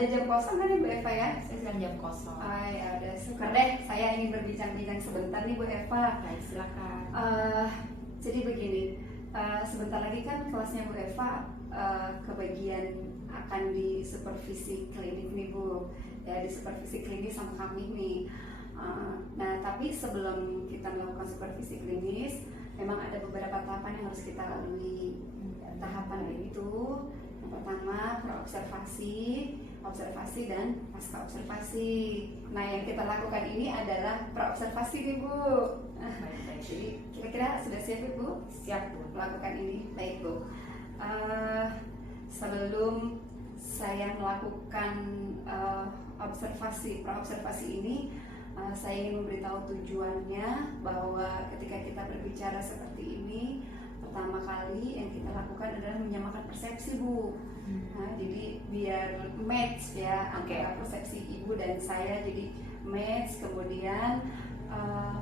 ada jam kosong kan ya Bu Eva ya? Saya sedang jam kosong. Ya udah, syukur deh. Saya ingin berbincang-bincang sebentar nih Bu Eva. Baik, silakan. Jadi begini, sebentar lagi kan kelasnya Bu Eva kebagian akan di supervisi klinik nih Bu, ya di supervisi klinis sama kami nih. Nah tapi sebelum kita melakukan supervisi klinis, memang ada beberapa tahapan yang harus kita lalui. Tahapan itu yang pertama observasi dan pasca observasi. Nah yang kita lakukan ini adalah praobservasi nih Bu. Baik. Jadi kira-kira sudah siap Bu? Siap Bu. Melakukan ini. Baik Bu. Sebelum saya melakukan praobservasi ini, saya ingin memberitahu tujuannya bahwa ketika kita berbicara seperti ini, pertama kali yang kita lakukan adalah menyamakan persepsi Bu. Nah, jadi biar match ya antara persepsi Ibu dan saya, jadi match, kemudian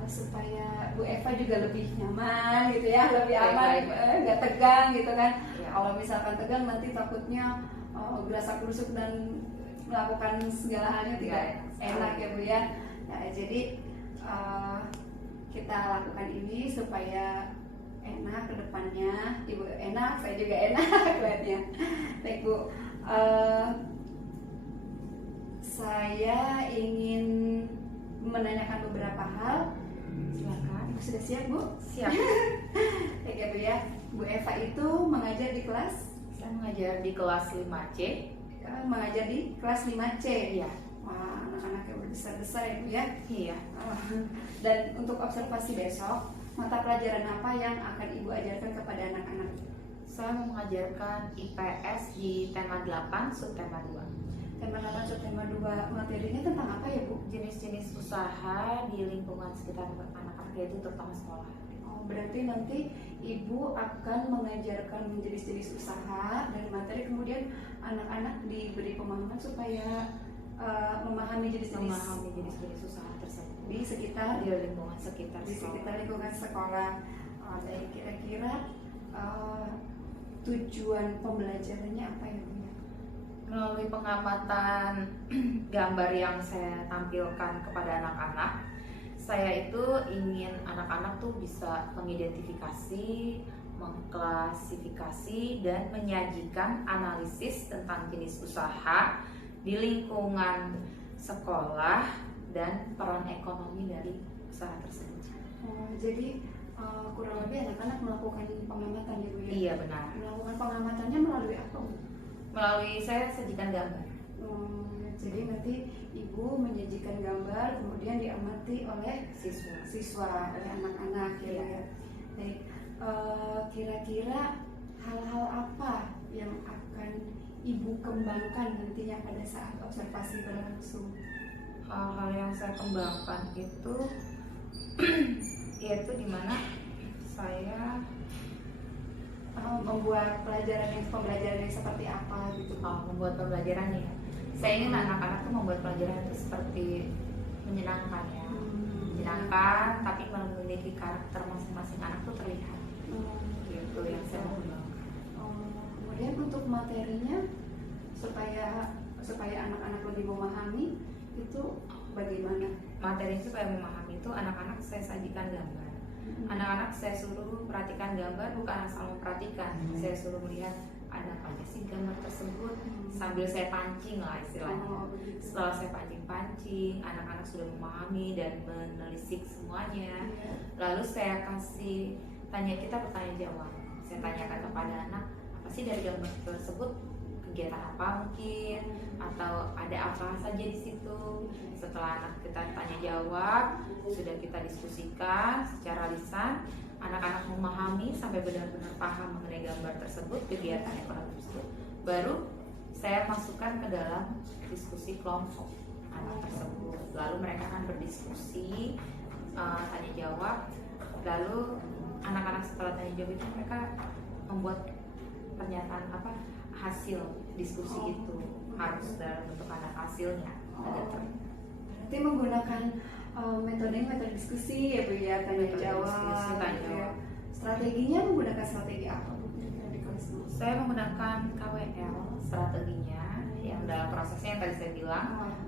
supaya Bu Eva juga lebih nyaman gitu ya, lebih aman, nggak tegang gitu kan. Ya. Kalau misalkan tegang nanti takutnya gerasa gerusuk dan melakukan segala halnya tidak enak ya Bu ya. Nah, jadi kita lakukan ini supaya enak ke depannya, Ibu enak, saya juga enak lihatnya. Baik Bu, saya ingin menanyakan beberapa hal. Silakan. Ibu sudah siap Bu? Siap. Baik ya Bu ya. Bu Eva itu mengajar di kelas? Saya mengajar di kelas 5C. Mengajar di kelas 5C? Iya. Wah, anak-anak yang besar-besar ya Bu ya? Iya. Dan untuk observasi besok, mata pelajaran apa yang akan Ibu ajarkan kepada anak-anak? Saya mengajarkan IPS di tema 8, subtema 2. Tema 8, subtema 2, materinya tentang apa ya Bu? Jenis-jenis usaha di lingkungan sekitar anak-anak, yaitu terutama sekolah. Oh, berarti nanti Ibu akan mengajarkan jenis-jenis usaha dari materi, kemudian anak-anak diberi pemahaman supaya memahami jenis-jenis usaha tersebut di sekitar lingkungan sekitar lingkungan sekolah. Dan kira-kira tujuan pembelajarannya apa ya Bu? Melalui pengamatan gambar yang saya tampilkan kepada anak-anak, saya itu ingin anak-anak tuh bisa mengidentifikasi, mengklasifikasi, dan menyajikan analisis tentang jenis usaha di lingkungan sekolah dan peran ekonomi dari usaha tersebut. Jadi kurang lebih anak-anak melakukan pengamatan ya Bu ya? Iya benar. Melakukan pengamatannya melalui apa Bu? Melalui saya sajikan gambar. Jadi nanti Ibu menyajikan gambar, kemudian diamati oleh siswa oleh anak-anak ya. Baik, kira-kira hal-hal apa yang akan Ibu kembangkan nantinya pada saat observasi berlangsung? Hal-hal yang saya kembangkan itu yaitu dimana saya membuat pembelajaran yang seperti apa gitu. Membuat pembelajaran ya. Saya ingin anak-anak tuh membuat pelajaran itu seperti menyenangkan ya. Menyenangkan tapi memiliki karakter masing-masing anak tuh terlihat. Gitu yang saya mau kembangkan. Kemudian untuk materinya supaya anak-anak lebih memahami itu bagaimana? Materi supaya memahami itu anak-anak saya sajikan gambar. Anak-anak saya suruh perhatikan gambar, bukan asal memperhatikan. Saya suruh melihat ada apa aja sih gambar tersebut sambil saya pancing lah istilahnya. Setelah saya pancing-pancing, anak-anak sudah memahami dan menelisik semuanya. Lalu saya kasih kita bertanya jawab. Saya tanyakan kepada anak, apa sih dari gambar tersebut, kegiatan apa mungkin, atau ada apa saja di situ. Setelah anak kita tanya jawab, sudah kita diskusikan secara lisan, anak-anak memahami sampai benar-benar paham mengenai gambar tersebut, kegiatan ekonomi tersebut, baru saya masukkan ke dalam diskusi kelompok anak tersebut. Lalu mereka akan berdiskusi, tanya jawab. Lalu anak-anak setelah tanya jawab itu mereka membuat pernyataan hasil diskusi itu harus dalam bentuk anak hasilnya. Berarti menggunakan metode diskusi ya Bu ya, tanya jawab. Strateginya menggunakan strategi apa Bu? Saya menggunakan KWL strateginya, yang dalam prosesnya yang tadi saya bilang,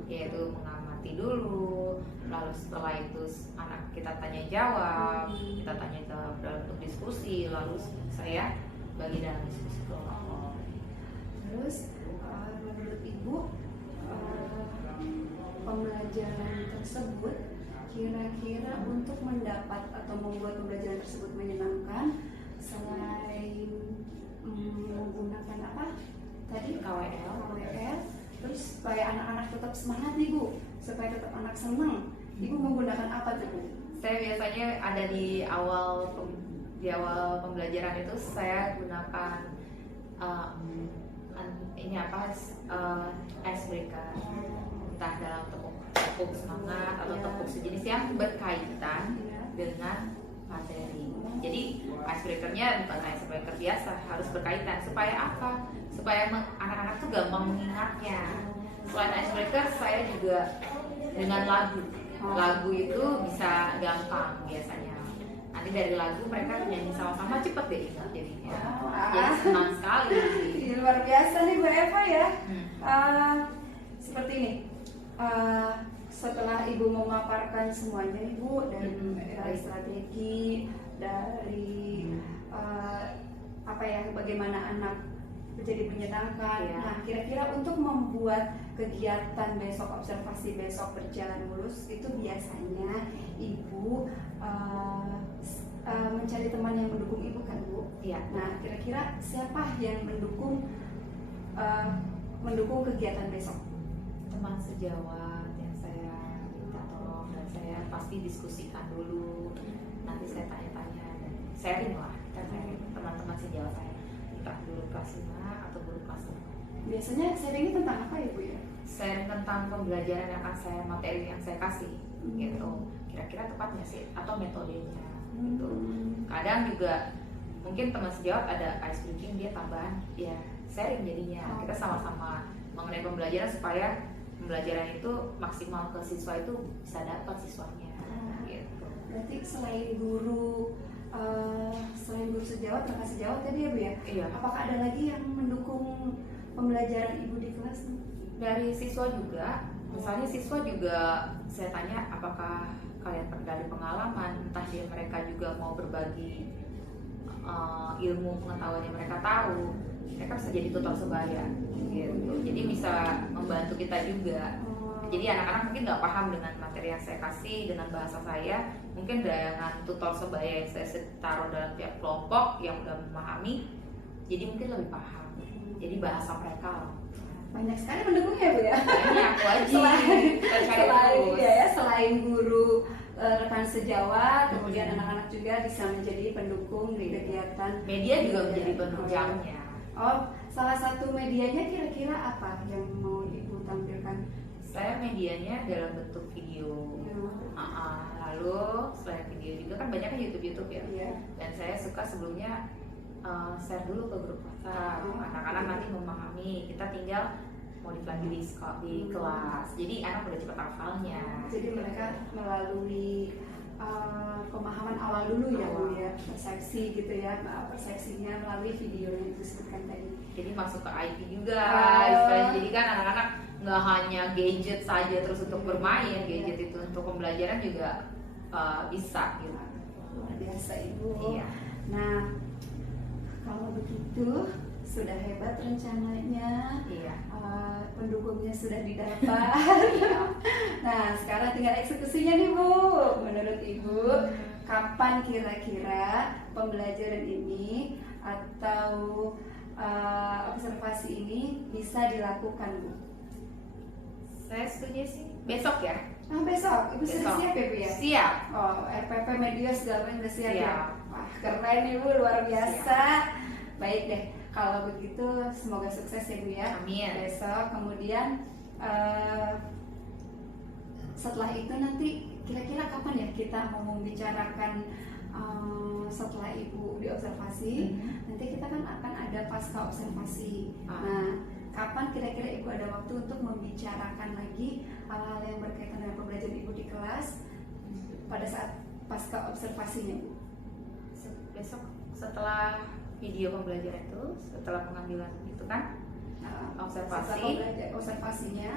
yaitu mengamati dulu, lalu setelah itu anak kita tanya jawab, kita tanya jawab dalam bentuk diskusi, lalu saya bagi dalam diskusi kelompok. Terus menurut Ibu pembelajaran tersebut kira-kira untuk mendapat atau membuat pembelajaran tersebut menyenangkan, selain menggunakan apa tadi KWL, terus supaya anak-anak tetap semangat nih Bu, supaya tetap anak senang, Ibu menggunakan apa tuh Bu? Saya biasanya ada di awal pembelajaran itu saya gunakan ini apa icebreaker, entah dalam tepuk semangat atau tepuk sejenis yang berkaitan dengan materi. Jadi icebreakernya bukan icebreaker biasa, harus berkaitan. Supaya apa? Supaya anak-anak tuh gampang mengingatnya. Selain icebreaker, saya juga dengan lagu. Lagu itu bisa gampang biasanya. Nanti dari lagu mereka nyanyi sama-sama, cepet deh ingat jadinya. Jadi senang sekali. Luar biasa nih Bu Eva ya. Seperti ini. Setelah Ibu memaparkan semuanya nih Bu, dari strategi, dari apa ya, bagaimana anak menjadi menyenangkan. Nah, kira-kira untuk membuat kegiatan besok, observasi besok berjalan mulus, itu biasanya Ibu mencari teman yang mendukung Ibu kan Bu? Iya. Nah, kira-kira siapa yang mendukung kegiatan besok? Teman sejawat yang saya minta tolong, dan saya pasti diskusikan dulu. Nanti saya tanya-tanya dan sharing lah, kita sharing teman-teman sejawat saya, entah guru kelas 5 atau guru kelas 6. Biasanya sharingnya tentang apa ya Bu ya? Sharing tentang pembelajaran yang akan saya, materi yang saya kasih gitu. Kira-kira tepatnya sih atau metodenya gitu. Kadang juga mungkin teman sejawat ada ice breaking, dia tambahan ya sharing jadinya. Kita sama-sama mengenai pembelajaran supaya pembelajaran itu maksimal ke siswa itu bisa dapat siswanya gitu. Berarti selain guru sejawat, rekan sejawat tadi ya Bu ya? Iya. Apakah ada lagi yang mendukung pembelajaran Ibu di kelas? Dari siswa juga, misalnya siswa juga saya tanya apakah kalian dari pengalaman, entah dia mereka juga mau berbagi ilmu pengetahuan yang mereka tahu, mereka bisa jadi tutor sebaya gitu. Jadi bisa membantu kita juga. Jadi anak-anak mungkin nggak paham dengan materi yang saya kasih dengan bahasa saya, mungkin dengan tutor sebaya yang saya taruh dalam tiap kelompok yang udah memahami, jadi mungkin lebih paham. Jadi bahasa mereka lah. Banyak sekali mendukungnya Bu ya. Banyak, wajib. Selain guru, rekan sejawat, kemudian anak-anak juga bisa menjadi pendukung di kegiatan. Media juga menjadi penunjangnya. Oh, salah satu medianya kira-kira apa yang mau Ibu tampilkan? Saya medianya dalam bentuk video. Lalu selain video juga kan banyak kan YouTube ya. Dan saya suka sebelumnya share dulu ke grup WhatsApp. Anak-anak nanti memahami, kita tinggal modif lagi di kelas. Jadi anak udah cepat hafalnya. Jadi mereka melalui pemahaman awal dulu ya Bu ya, persepsi gitu ya, persepsinya melalui video yang disebutkan tadi. Jadi masuk ke IP juga. Jadi kan anak-anak nggak hanya gadget saja terus untuk bermain, gadget itu untuk pembelajaran juga bisa gitu. Luar biasa Ibu. Iya. Nah, kalau begitu sudah hebat rencananya. Iya. Pendukungnya sudah didapat. Nah, sekarang tinggal eksekusinya nih Bu. Menurut Ibu, kapan kira-kira pembelajaran ini atau observasi ini bisa dilakukan Bu? Saya setuju sih besok ya. Besok, Ibu sudah siap ya Bu ya? Siap. Oh, RPP media segala macam sudah siap ya? Siap. Wah, keren Ibu, luar biasa. Baik deh, kalau begitu semoga sukses ya Bu ya. Amin. Besok, kemudian setelah itu nanti kira-kira kapan ya kita mau membicarakan setelah Ibu diobservasi, nanti kita kan akan ada pasca observasi. Nah, kapan kira-kira Ibu ada waktu untuk membicarakan lagi hal-hal yang berkaitan dengan pembelajaran Ibu di kelas pada saat pasca observasinya Bu? Besok setelah video pembelajaran itu, setelah pengambilan itu kan, Observasi. Observasinya.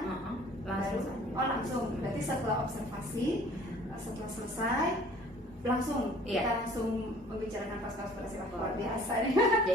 Langsung Baru- saja. Oh langsung. Berarti setelah observasi, setelah selesai langsung Iya. kita langsung membicarakan pasca operasi luar biasa nih. Jadi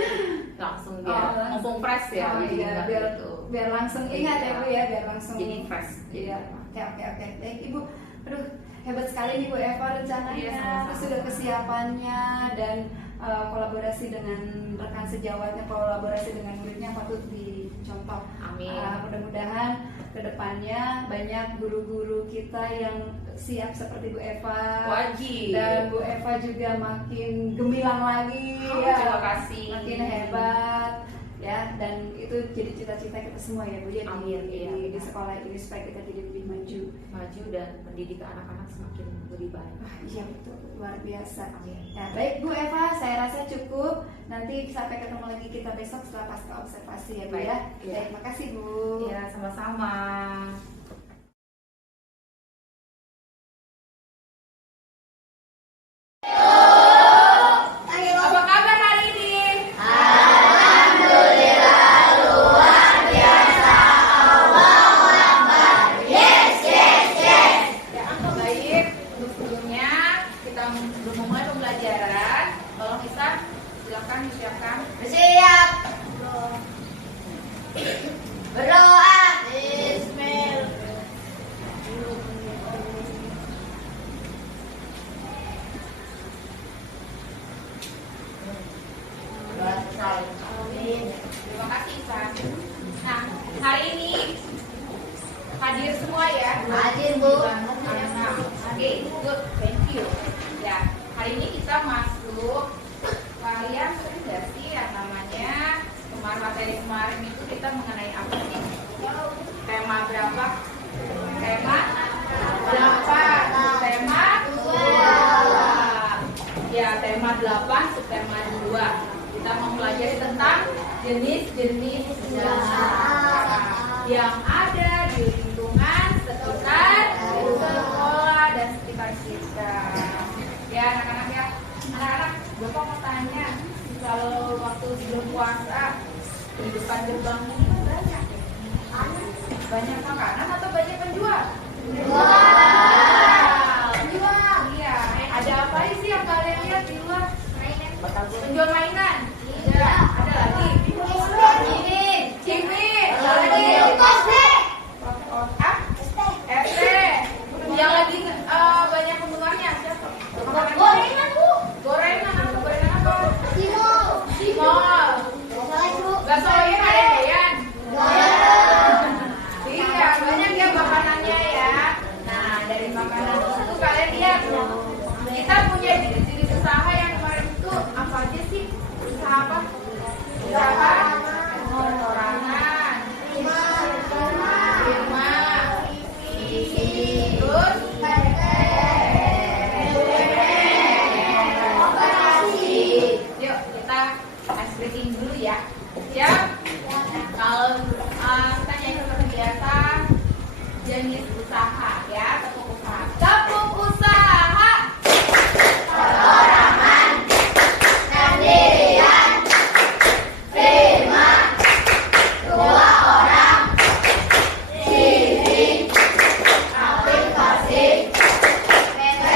langsung biar langsung. mumpung fresh ya. Oh, jadi iya, nggak biar gitu. biar langsung ingat ya Bu ya, biar langsung. Jadi fresh. Iya. Oke. Baik Ibu. Aduh, hebat sekali nih Bu Eva rencananya, Iya, sama-sama. terus sudah kesiapannya dan kolaborasi dengan rekan sejawatnya, kolaborasi dengan muridnya patut dicontoh. Amin. Mudah-mudahan kedepannya banyak guru-guru kita yang siap seperti Bu Eva. Wajib. Dan Bu Eva juga makin gemilang lagi. Terima kasih. Makin hebat. Ya, dan itu jadi cita-cita kita semua ya Bu ya Amin, iya, di benar. sekolah ini supaya kita jadi lebih maju. Maju dan pendidikan anak-anak semakin lebih baik. Iya betul, luar biasa. Amin. Ya, baik Bu Eva, saya rasa cukup. Nanti sampai ketemu lagi kita besok setelah pasca observasi ya Bu Baik, ya. iya. Baik, makasih Bu. Iya, sama-sama. Apa kabar hari ini? Ya, baik. Untuk sebelumnya kita belum memulai pembelajaran. Tolong Isa, silakan disiapkan. Bersiap. Berdoa. Bismillah. Selesai. Amin. Terima kasih Isa. Nah, hari ini hadir semua ya. Hadir, Bu. Nah, oke, good, thank you. Ya, hari ini kita masuk. Kalian sering nggak sih yang namanya materi kemarin itu kita mengenai apa sih? Tema berapa? Tema 8. Tema 2. Ya, tema 8, subtema 2. Kita mempelajari tentang jenis-jenis usaha yang ada di lingkungan sekitar sekolah dan sekitar kita. Ya anak-anak ya, anak-anak, Bapak mau tanya, kalau waktu sebelum puasa di depan gerbang ini banyak ya? Banyak makanan atau banyak penjual? Penjual. Iya. Ada apa sih yang kalian lihat di luar? Penjual mainan. Iya. Ada lagi. Cimin. Ada lagi. RT. Yang lagi banyak penggemarnya siapa? Gorengan, Bu. Gorengan apa? Gorengan apa? Cimol. Cimol. Bakso ya ada Deyan. Iya, banyak ya makanannya ya. Nah, dari makanan itu kalian lihat kita punya jenis-jenis usaha yang kemarin itu apa aja sih? Usaha apa? Usaha perorangan, firma, terus yuk kita ice breaking dulu ya. Siap? Kalau kita nyanyi seperti biasa, jenis usaha ya, tepuk usaha. Tepuk usaha. Sendirian. Firma. Dua orang. CV. Aplikasi. PT.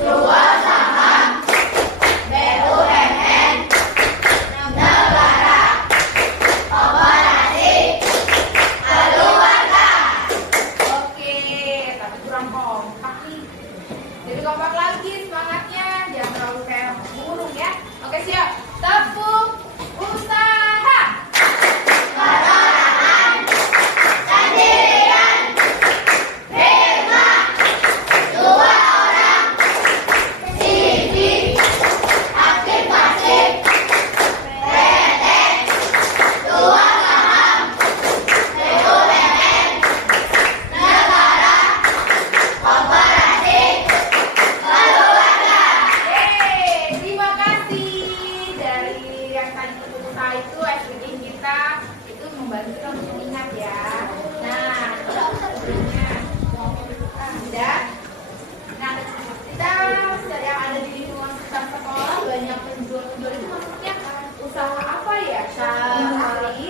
Dua saham. BUMN. Negara. Koperasi. Keluarga. Oke, tapi kurang kompak nih. Jadi kompak lagi semangatnya, jangan terlalu kayak burung ya. Oke siap, tepuk usaha. Sendirian. Firma. Dua orang. CV. Aplikasi. PT. Dua saham. BUMN. Negara. Koperasi. Keluarga. Yeay, terima kasih dari yang tadi tepuk usaha itu, SPG kita itu membantu kita untuk ingat ya. Nah, sebelumnya ada. Nah, kita yang ada di lingkungan sekitar sekolah banyak penjual-penjual itu maksudnya usaha apa ya? Sehari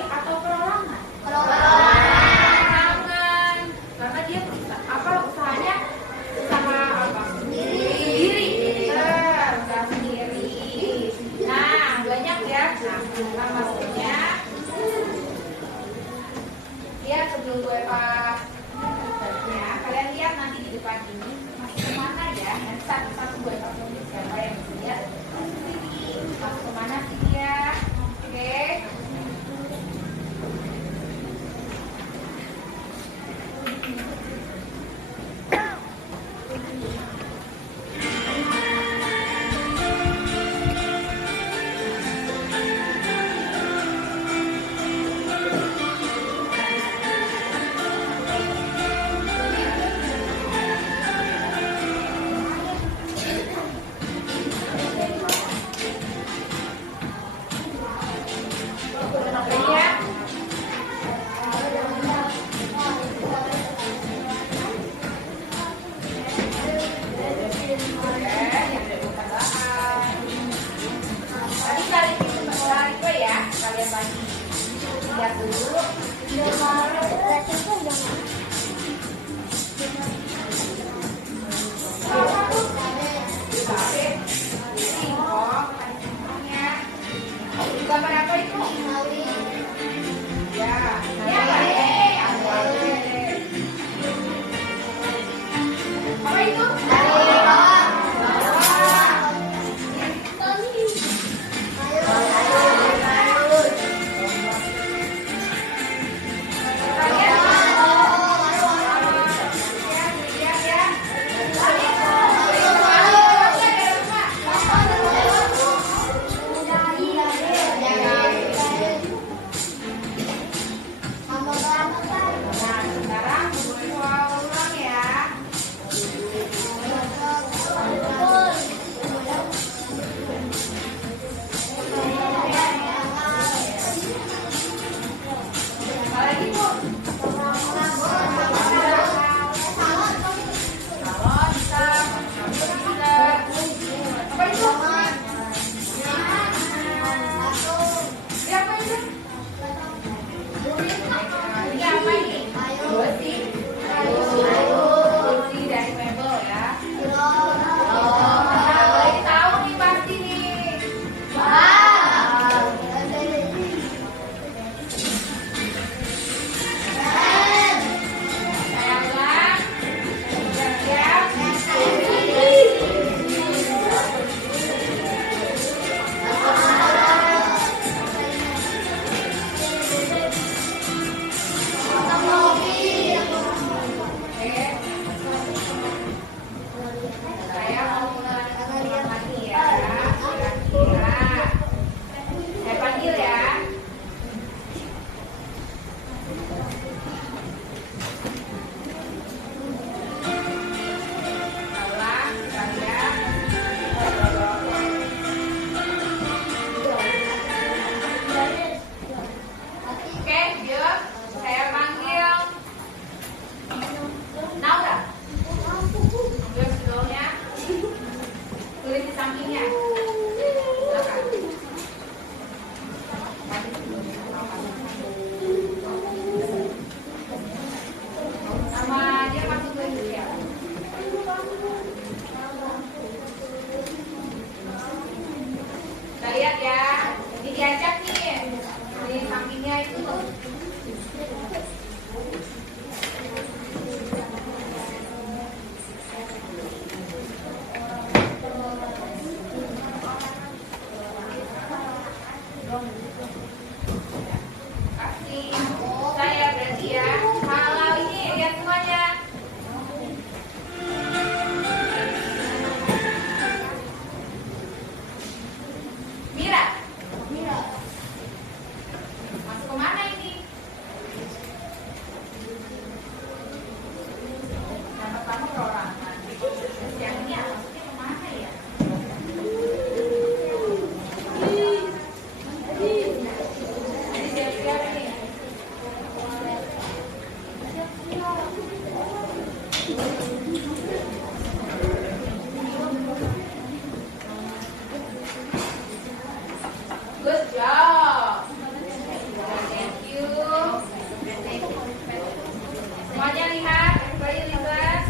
Semuanya lihat, everybody listen.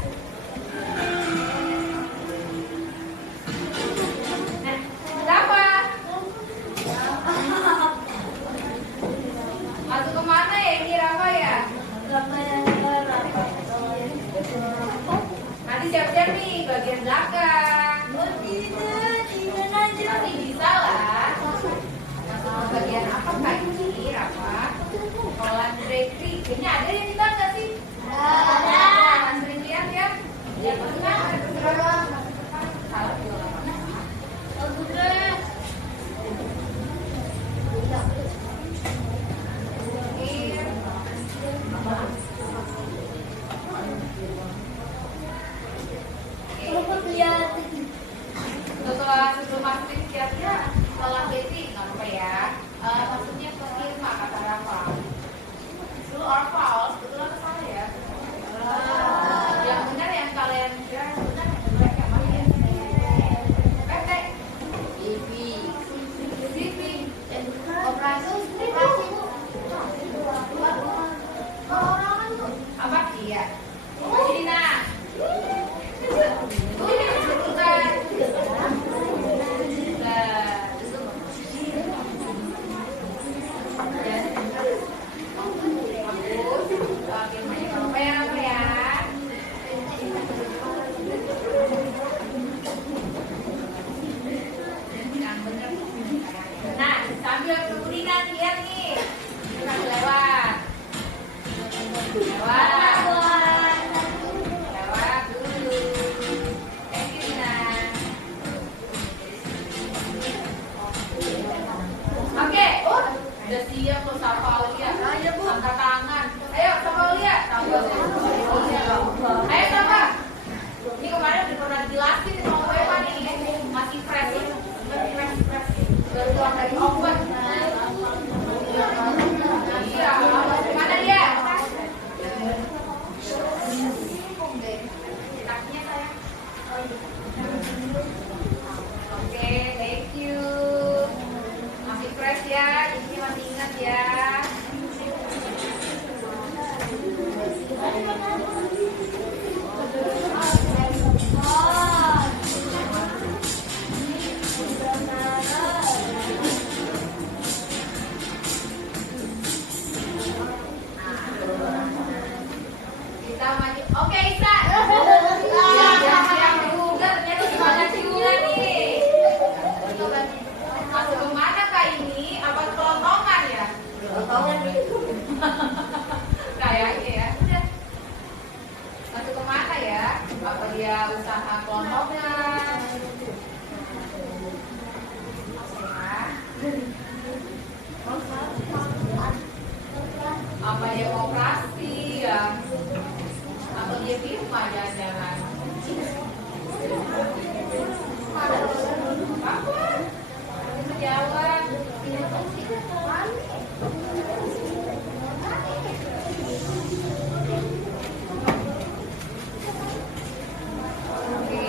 Kenapa? Masuk kemana ya ini Rafa ya? Nanti siap-siap nih bagian belakang. Nanti bisa lah. Masuk ke bagian apa kak ini Rafa? Kolam bakery. Ini ada yang kita nggak sih? Ada. Sering lihat ya? Ya maksudnya salah juga. Sebelum masuk ya, kolam bakery nggak apa ya? Maksudnya ke Irma kata Rafa. Dulu Rafa, sebetulnya salah ya. Yang benar yang kalian kira benar yang mana ya? PT, TV, operasi, apa dia? Jadi nah, udah siap loh Sapa Aulia. Angkat tangan. Ayo Sapa Aulia. Ayo Sapa. Ini kemarin udah pernah dijelasin sama gue Pak nih. Masih fresh. Baru keluar dari oven. Iya. Mana dia? Kakinya sayang. Oke, thank you. Masih fresh ya, ini masih ingat ya. Kita maju. Oke, Isa. Yang juga ternyata gimana juga nih. Masuk kemana kak ini? Apa kelontongan ya? Kelontongan nih. Kayaknya ya. Udah. Masuk kemana ya? Apa dia usaha kelontongan? Apa dia operasi ya? Atau dia firma jangan-jangan? Apa? Jawab. Oke.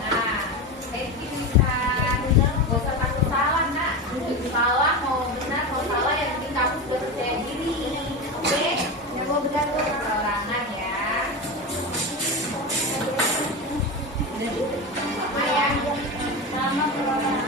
Nah, bisa. Gak usah takut salah, nak. Salah mau benar, mau salah yang penting kamu sudah percaya diri. Oke? Yang mau benar tuh perorangan ya. Sama ya. Sama perorangan.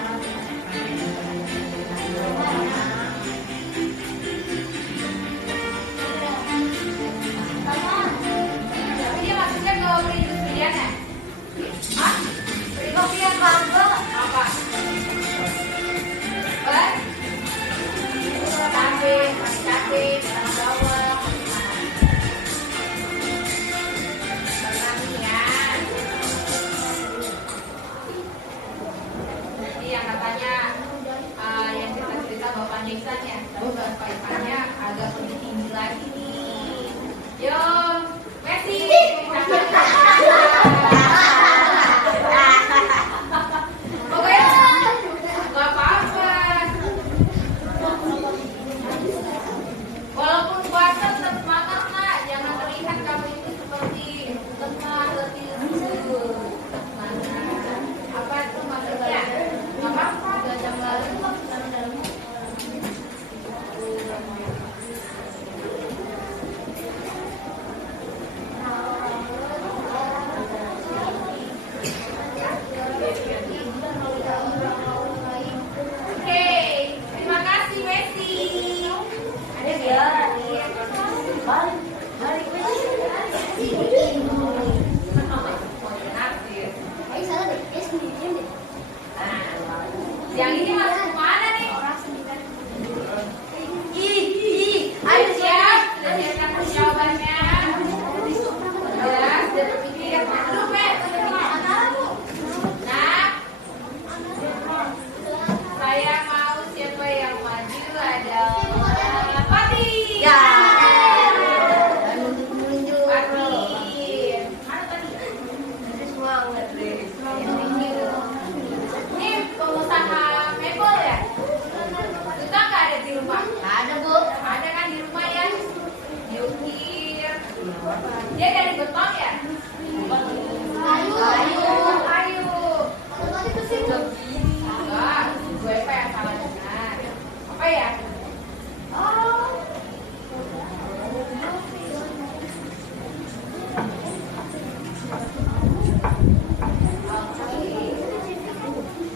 Dia dari beton ya? Kayu. Enggak, gue apa yang salah dengar? Apa ya?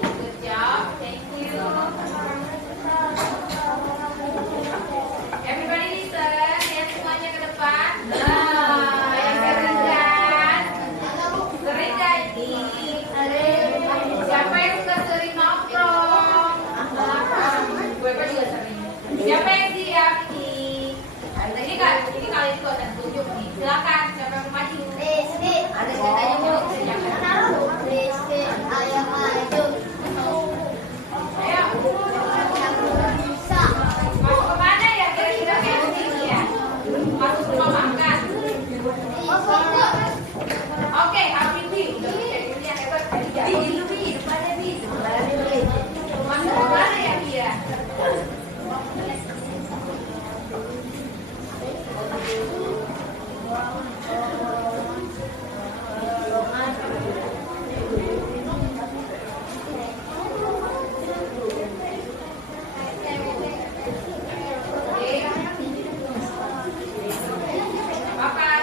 Good job, thank you. Everybody listen, lihat semuanya ke depan. Nah, yang sering kan? Sering gak ini? Siapa yang suka sering nongkrong? Gue kan juga sering. Siapa yang siap ini? Ini kali itu akan tunjuk nih. Silakan, siapa yang mau maju? Ada ceritanya mau Ayo. Masuk ke mana ya kira-kira kayak begini ya? Masuk rumah makan. Oke, Habibi. Udah bisa yang hebat. Masuk ke mana ya dia? Makan,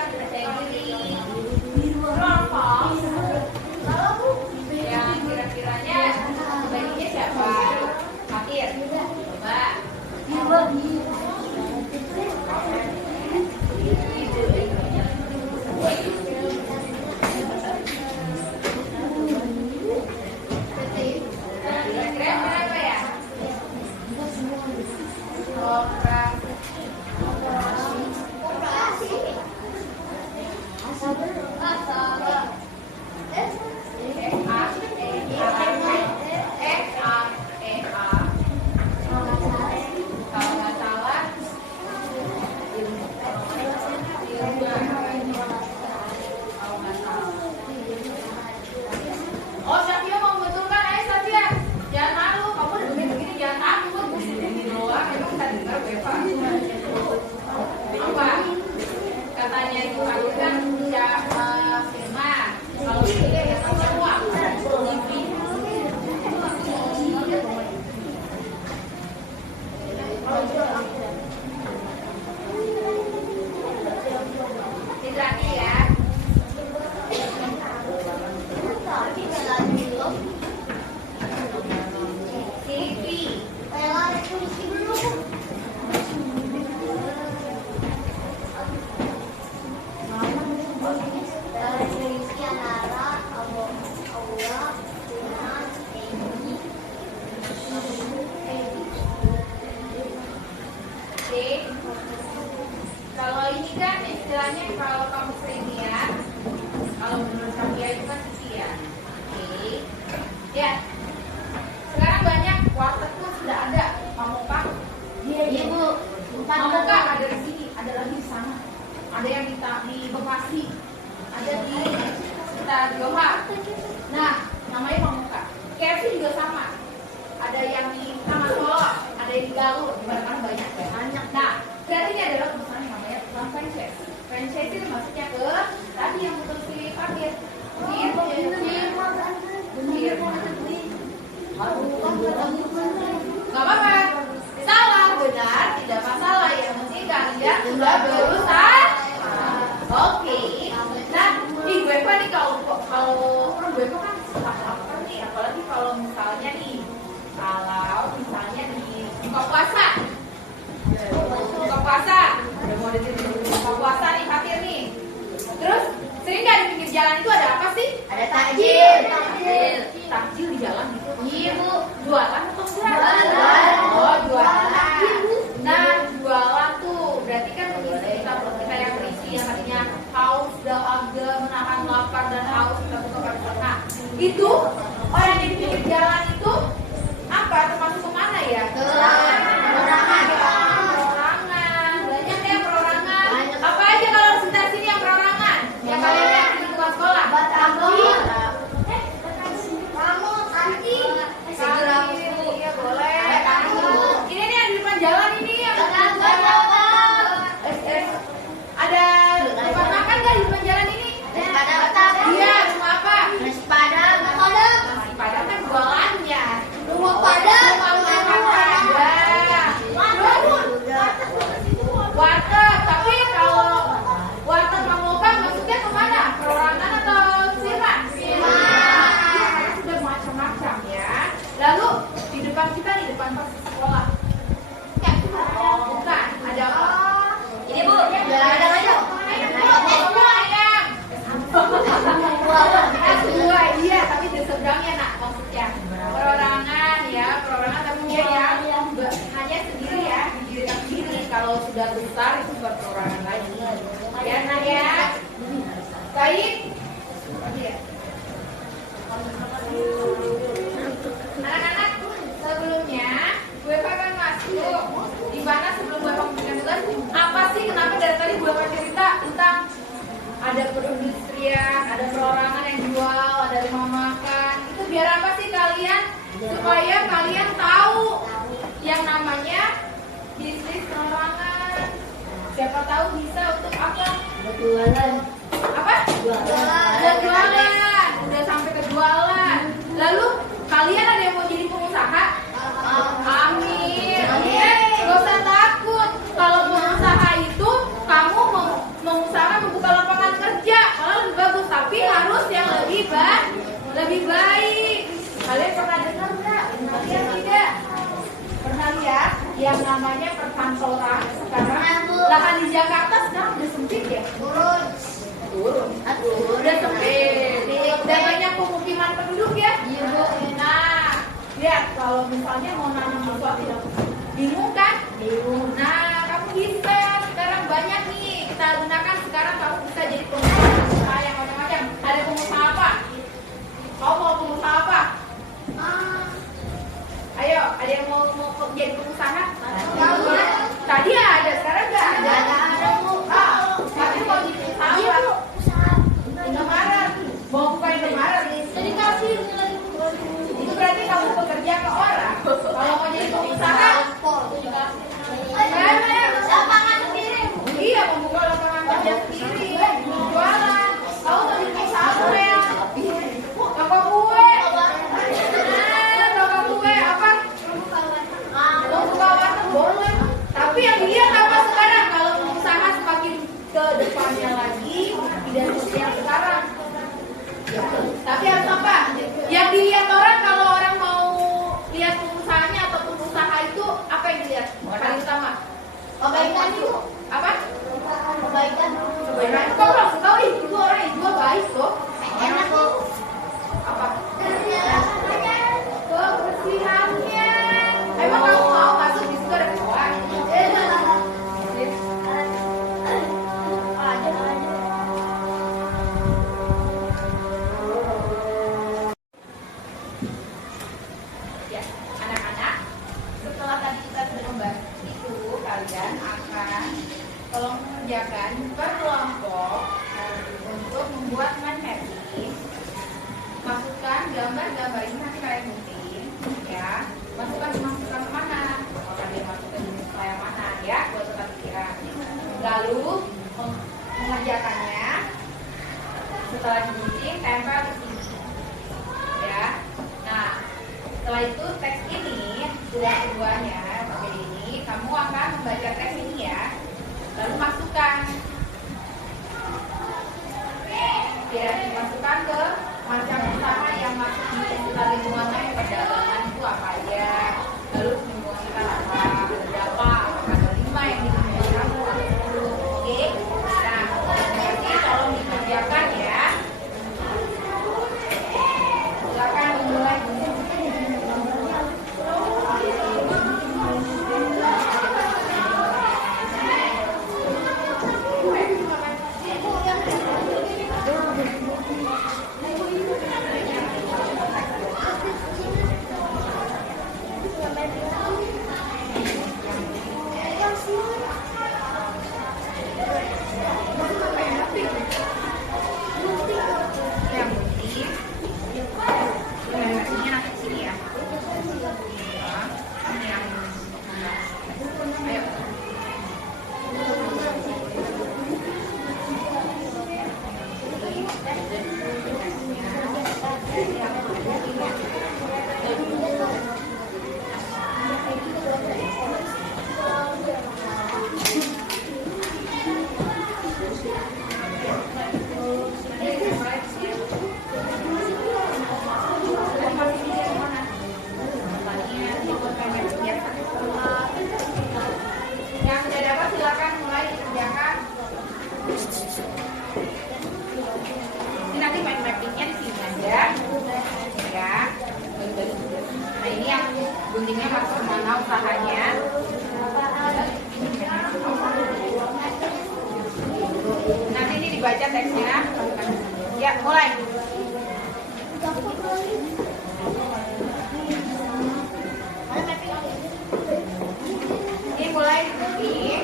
yang kira-kiranya baginya siapa? Fakir. Coba. Kira-kira berapa ya? Kalau nggak salah oh, Safia mau membetulkan. Ayo Safia, jangan malu. Kamu udah begini jangan takut. Begini doang, emang tadi dengar Beva. Apa? Katanya itu aku kan siapa Firman. Kalau itu ya semua. Ditraksi ya. TV. Oke. Kalau ini kan istilahnya kalau kamu sering lihat, kalau menurut Safia itu kan sisi ya. Oke. Ya. Sekarang banyak warteg pun sudah ada pamuka. Iya Bu. Pamuka ada di sini, ada lagi di sana. Ada yang di Bekasi, ada di sekitar Johar. Nah, namanya pamuka. KFC juga sama. Ada yang di Taman Solo, ada yang di Galuh, di mana-mana banyak ya. Nah, berarti ini adalah perusahaan yang namanya franchise. Franchise itu maksudnya ke tadi yang betul pilih parkir. Gak apa-apa. Salah, benar, tidak masalah. Yang penting kalian sudah berusaha. Oke. Nah, di Beva nih kalau Beva kan suka lapar nih, apalagi kalau misalnya nih, di buka puasa, udah mau buka puasa nih, Fatir nih. Terus sering nggak di pinggir jalan itu ada apa sih? Ada takjil. Takjil di jalan gitu. Iya Bu. Jualan atau enggak? Jualan. Oh jualan. Nah jualan tuh berarti kan mengisi kita yang berisi yang tadinya haus, dahaga, menahan lapar dan haus kita buka. Nah itu orang yang di pinggir jalan itu apa? Termasuk kemana ya? Perorangan. Banyak ya perorangan. Apa aja kalau sekitar sini yang perorangan? Yang kalian lihat di luar sekolah? Iya boleh. Ini nih yang di depan jalan ini yang ada tempat makan. ada perindustrian, ada perorangan yang jual, ada rumah makan. Itu biar apa sih kalian? Supaya kalian tahu yang namanya bisnis perorangan. Siapa tahu bisa untuk apa? Jualan. Apa? Udah jualan, udah sampai ke jualan. Lalu kalian ada yang mau jadi pengusaha? Amin. Gak usah takut. Kalau pengusaha itu kamu mengusahakan membuka lapangan kerja, malah lebih bagus. Tapi harus yang lebih baik. Kalian pernah dengar nggak? Kalian tidak? Pernah lihat yang namanya perkantoran sekarang? Lahan di Jakarta sekarang udah sempit ya? Turun. Udah sempit. Dan banyak pemukiman penduduk ya? Iya Bu. Nah, lihat kalau misalnya mau nanam sesuatu yang bingung kan? Bingung. Nah, kamu bisa sekarang banyak nih kita gunakan sekarang. Kamu bisa jadi pengusaha yang macam-macam. Ada pengusaha apa? Kamu mau pengusaha apa? Ayo, ada yang mau jadi pengusaha? Tadi ada, sekarang nggak ada. Tapi mau jadi pengusaha apa? Indomaret. Mau buka Indomaret? Jadi kasih. Itu berarti kamu bekerja ke orang. Kalau mau jadi pengusaha, lapangan sendiri. Iya, membuka lapangan kerja sendiri. Jualan. Kamu mau jadi pengusaha apa ya? Toko kue. Toko kue apa? Mau buka warteg boleh. Tapi yang dilihat apa sekarang? Kalau pengusaha semakin ke depannya lagi, tidak seperti yang sekarang. Tapi harus apa? Yang dilihat orang, kalau orang mau lihat pengusahanya atau pengusaha itu apa yang dilihat? Paling utama kebaikan itu apa? Kebaikan. Kok langsung tahu itu orang yang jual baik kok. Enak kok. Apa? Kebersihannya. Emang kamu mau masuk di situ ada keluar? Ya, anak-anak, setelah tadi kita sudah membahas itu, kalian akan tolong mengerjakan berkelompok untuk membuat mind mapping. Masukkan gambar-gambar ini, nanti kalian mungkin ya masukkan kemana, apakah dia masukkan jenis yang mana ya, buat tetap pikiran. Lalu mengerjakannya setelah digunting tempel di sini ya. Nah, setelah itu teks ini kedua-duanya pakai ini, kamu akan membaca teks ini ya, lalu masukkan biar dimasukkan ke macam usaha yang masuk di sekitar lingkungan lain. Perdagangan itu apa aja, lalu lingkungan kita apa, ada berapa, ada 5 yang di lingkungan kamu, ada 10. Oke, nah nanti tolong dikerjakan ya. Silakan dimulai. Yang sudah dapat silakan mulai dikerjakan. Ini nanti mind mappingnya di sini aja, ya. Nah ini yang guntingnya masuk kemana usahanya. Nanti ini dibaca teksnya. Ya mulai. Ini mulai digunting.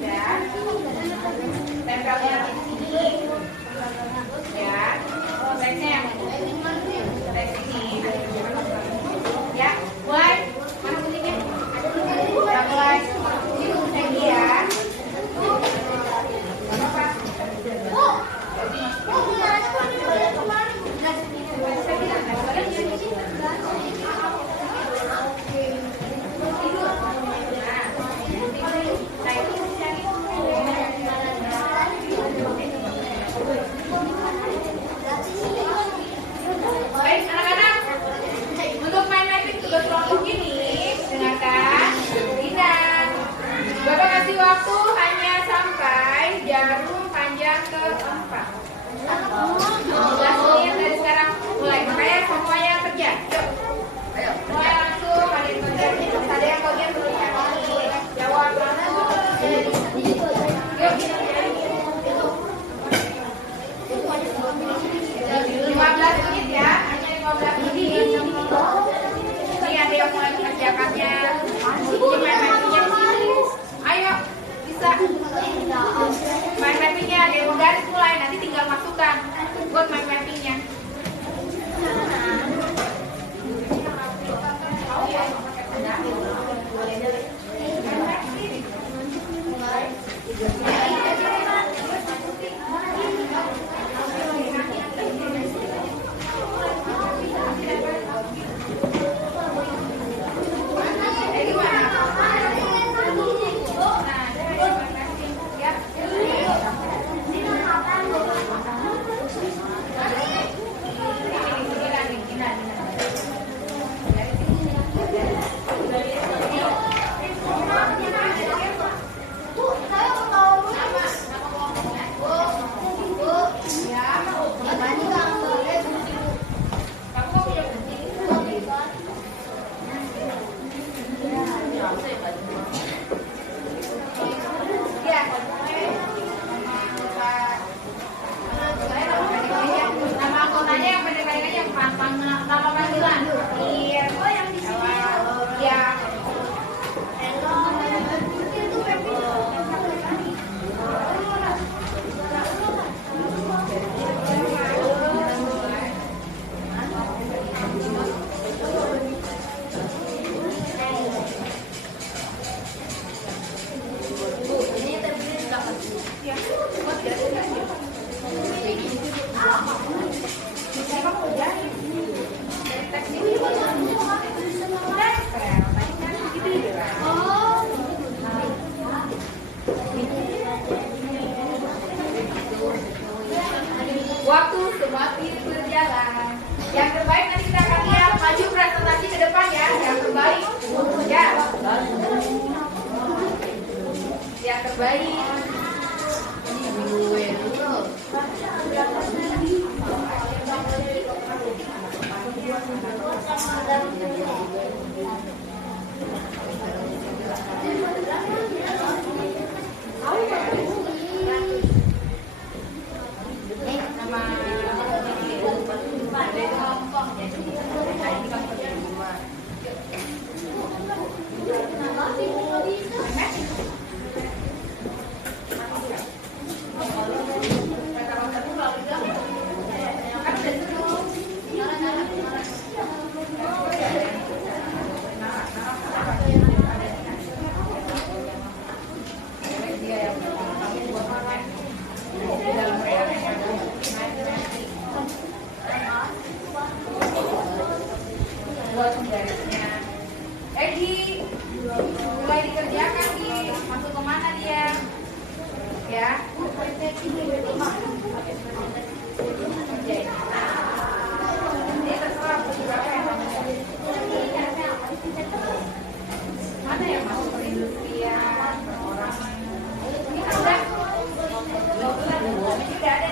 Ya. jarum panjang keempat. 15 menit dari sekarang mulai. Makanya semuanya kerja. Yuk. Ayo. Mulai langsung. Ada yang bagian belum jawab langsung. Yuk. 15 menit ya. Hanya 15 menit. Ini ada yang mulai mengerjakannya. Ini main-mainnya di sini. Ayo. Bisa. Main mappingnya ada yang mau garis mulai, nanti tinggal masukkan buat main mappingnya. Waktu semakin berjalan. Yang terbaik nanti kita akan lihat maju presentasi ke depan ya. Yang terbaik ya. Yang terbaik. Buat penggarisnya. Egi, mulai dikerjakan nih. Masuk kemana dia? Ya. Ini terserah berapa yang mana yang masuk perindustrian, perorangan. Ini kan udah 2 bulan, tidak ada.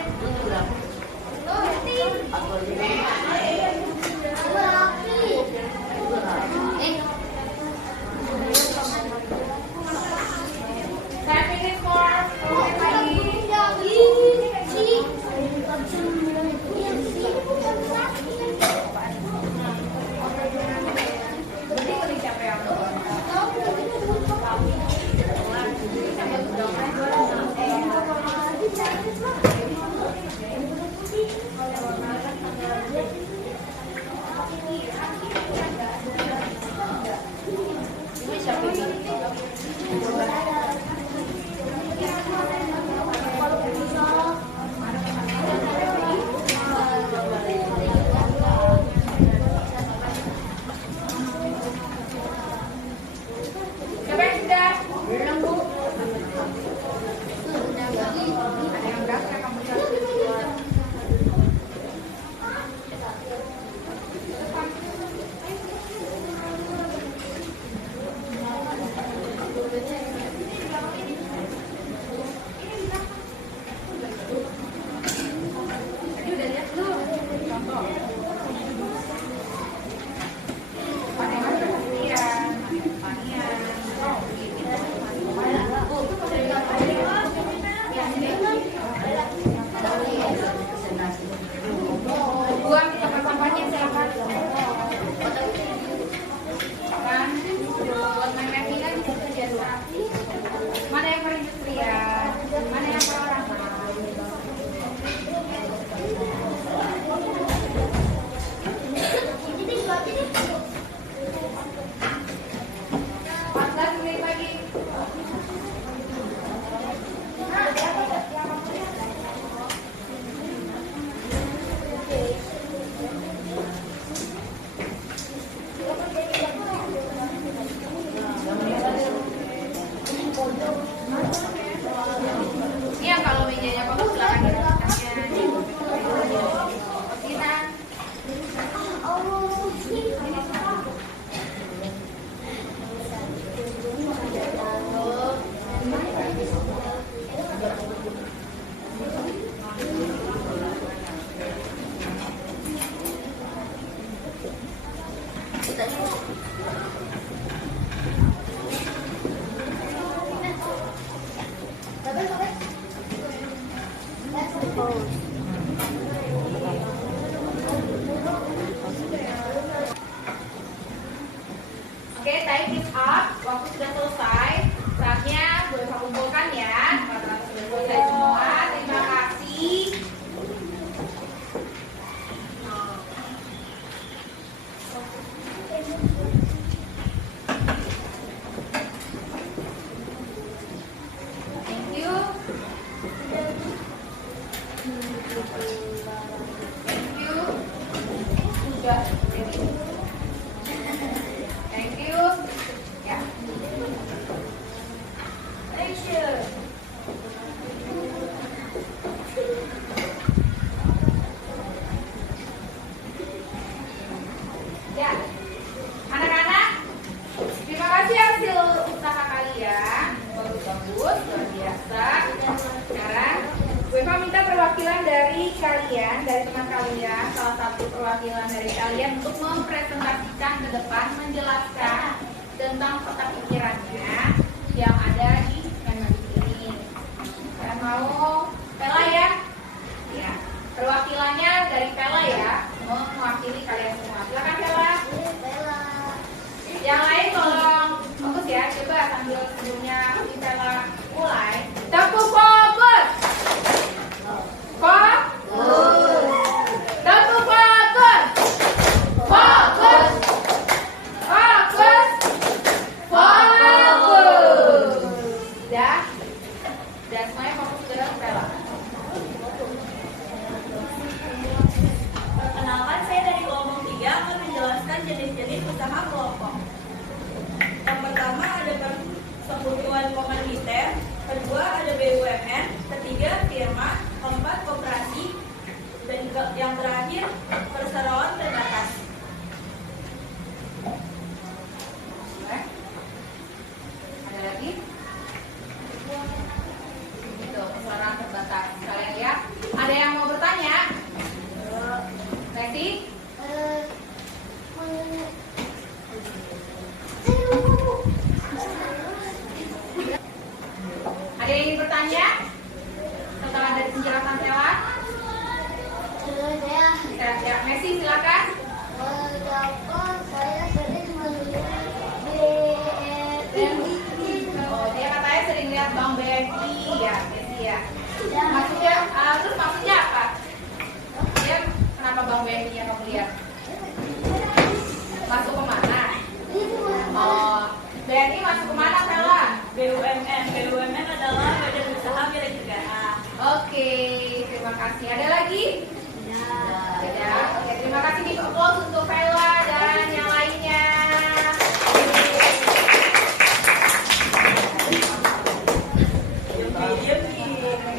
Oke, time is up. Waktu sudah selesai. Saatnya gue kumpulkan ya. Teman-teman sudah selesai semua. Terima kasih. Thank you. Thank you. Sudah. Thank you. Ya. Thank you. Ya. Anak-anak, terima kasih hasil usaha kalian. Bagus-bagus, luar biasa. Sekarang Weva minta perwakilan dari kalian, dari teman kalian, salah satu perwakilan dari kalian untuk mempresentasikan ke depan, menjelaskan tentang kotak pikirannya yang ada di Kemendikbud ini. Kalian mau Pela ya? Ya. Perwakilannya dari Pela ya, mewakili kalian semua. Silakan Pela. Yang lain tolong fokus ya, coba sambil sebelumnya Pela mulai. Tepuk fokus. Fokus. Tepuk fokus. Fokus. Fokus. Fokus. Sudah? Dan semuanya fokus ke Pela. Perkenalkan, saya dari kelompok 3 akan menjelaskan jenis-jenis usaha kelompok. Yang pertama ada persekutuan komaniter, kedua ada BUMN, ketiga firma, keempat koperasi, dan yang terakhir perseroan terbatas. Boleh? Ada lagi? Itu perseroan terbatas. Kalian lihat? Ada yang mau bertanya? Nanti? Ada yang ingin bertanya? Setelah dari penjelasan Pela? Ya, Messi silakan. Oh, dia katanya sering lihat Bang BNI ya, Messi ya. Maksudnya, terus maksudnya apa? Dia kenapa Bang BNI yang kamu lihat? Masuk ke mana? Oh, BNI masuk ke mana, Pela? BUMN adalah badan usaha milik negara. Oke, terima kasih. Ada lagi? Ada. Oke, terima kasih. Big applause untuk Pela dan yang lainnya.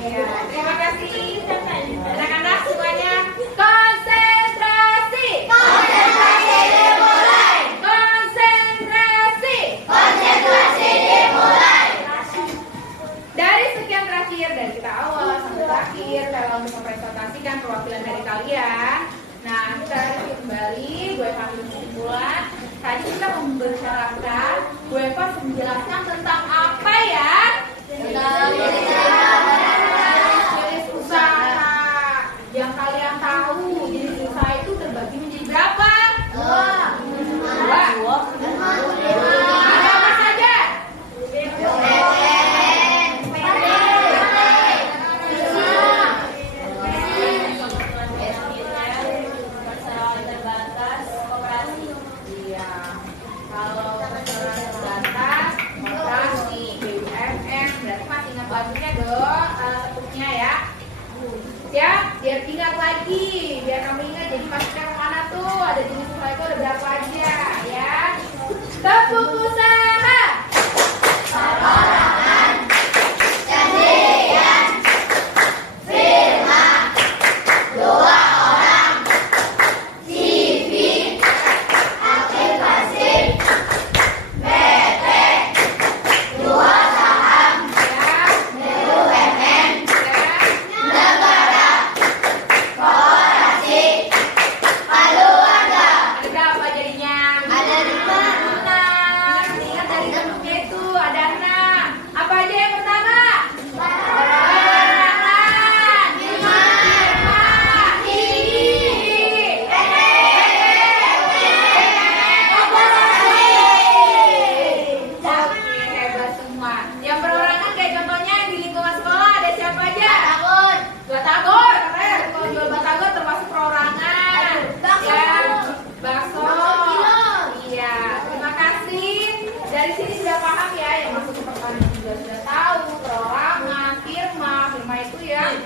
Ya, terima kasih. Anak-anak semuanya konsentrasi. Konsentrasi dimulai. Konsentrasi. Konsentrasi dimulai. Dari sekian terakhir, dari kita awal sampai terakhir, Pela untuk mempresentasikan perwakilan dari kalian. Nah, kita review kembali. Gue panggil kesimpulan. Tadi kita membicarakan, gue pas menjelaskan tentang apa ya? Jenis usaha. Yang kalian tahu, jenis usaha itu terbagi menjadi berapa? Dua. Ada apa saja? Perseroan terbatas, koperasi. Iya. Kalau perseroan terbatas, koperasi, BUMN, berarti masih ingat lagunya dong, tepuknya ya. Siap? Biar ingat lagi, biar kamu ingat. Jadi pastikan kemana tuh, ada jenis usaha itu ada berapa aja ya. Tepuk usaha. Sendirian. Firma. 2 orang. CV. Aktivasi. PT. 2 saham. Ya. BUMN. Ya. Negara. Koperasi. Keluarga. Ada berapa jadinya? Ada 5.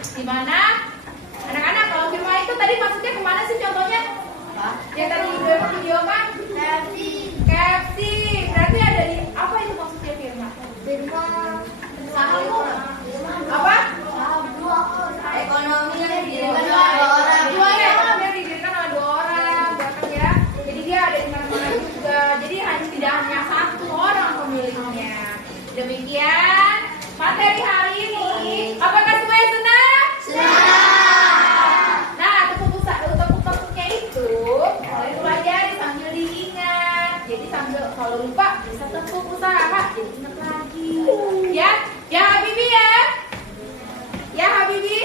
Gimana? Anak-anak, kalau firma itu tadi maksudnya kemana sih contohnya? Yang tadi video kan? KFC. Berarti ada di apa itu maksudnya firma? Apa? Ekonomi yang Dua ya, biar didirikan oleh 2 orang, bahkan ya. Jadi dia ada di mana-mana juga. Jadi tidak hanya 1 orang pemiliknya. Demikian materi hari ini. Apakah semuanya senang? Nah, tepuk-tepuknya itu kalau dipelajari sambil diingat. Jadi sambil kalau lupa bisa tepuk usaha, jadi ingat lagi. Ya Habibi ya. Ya Habibi.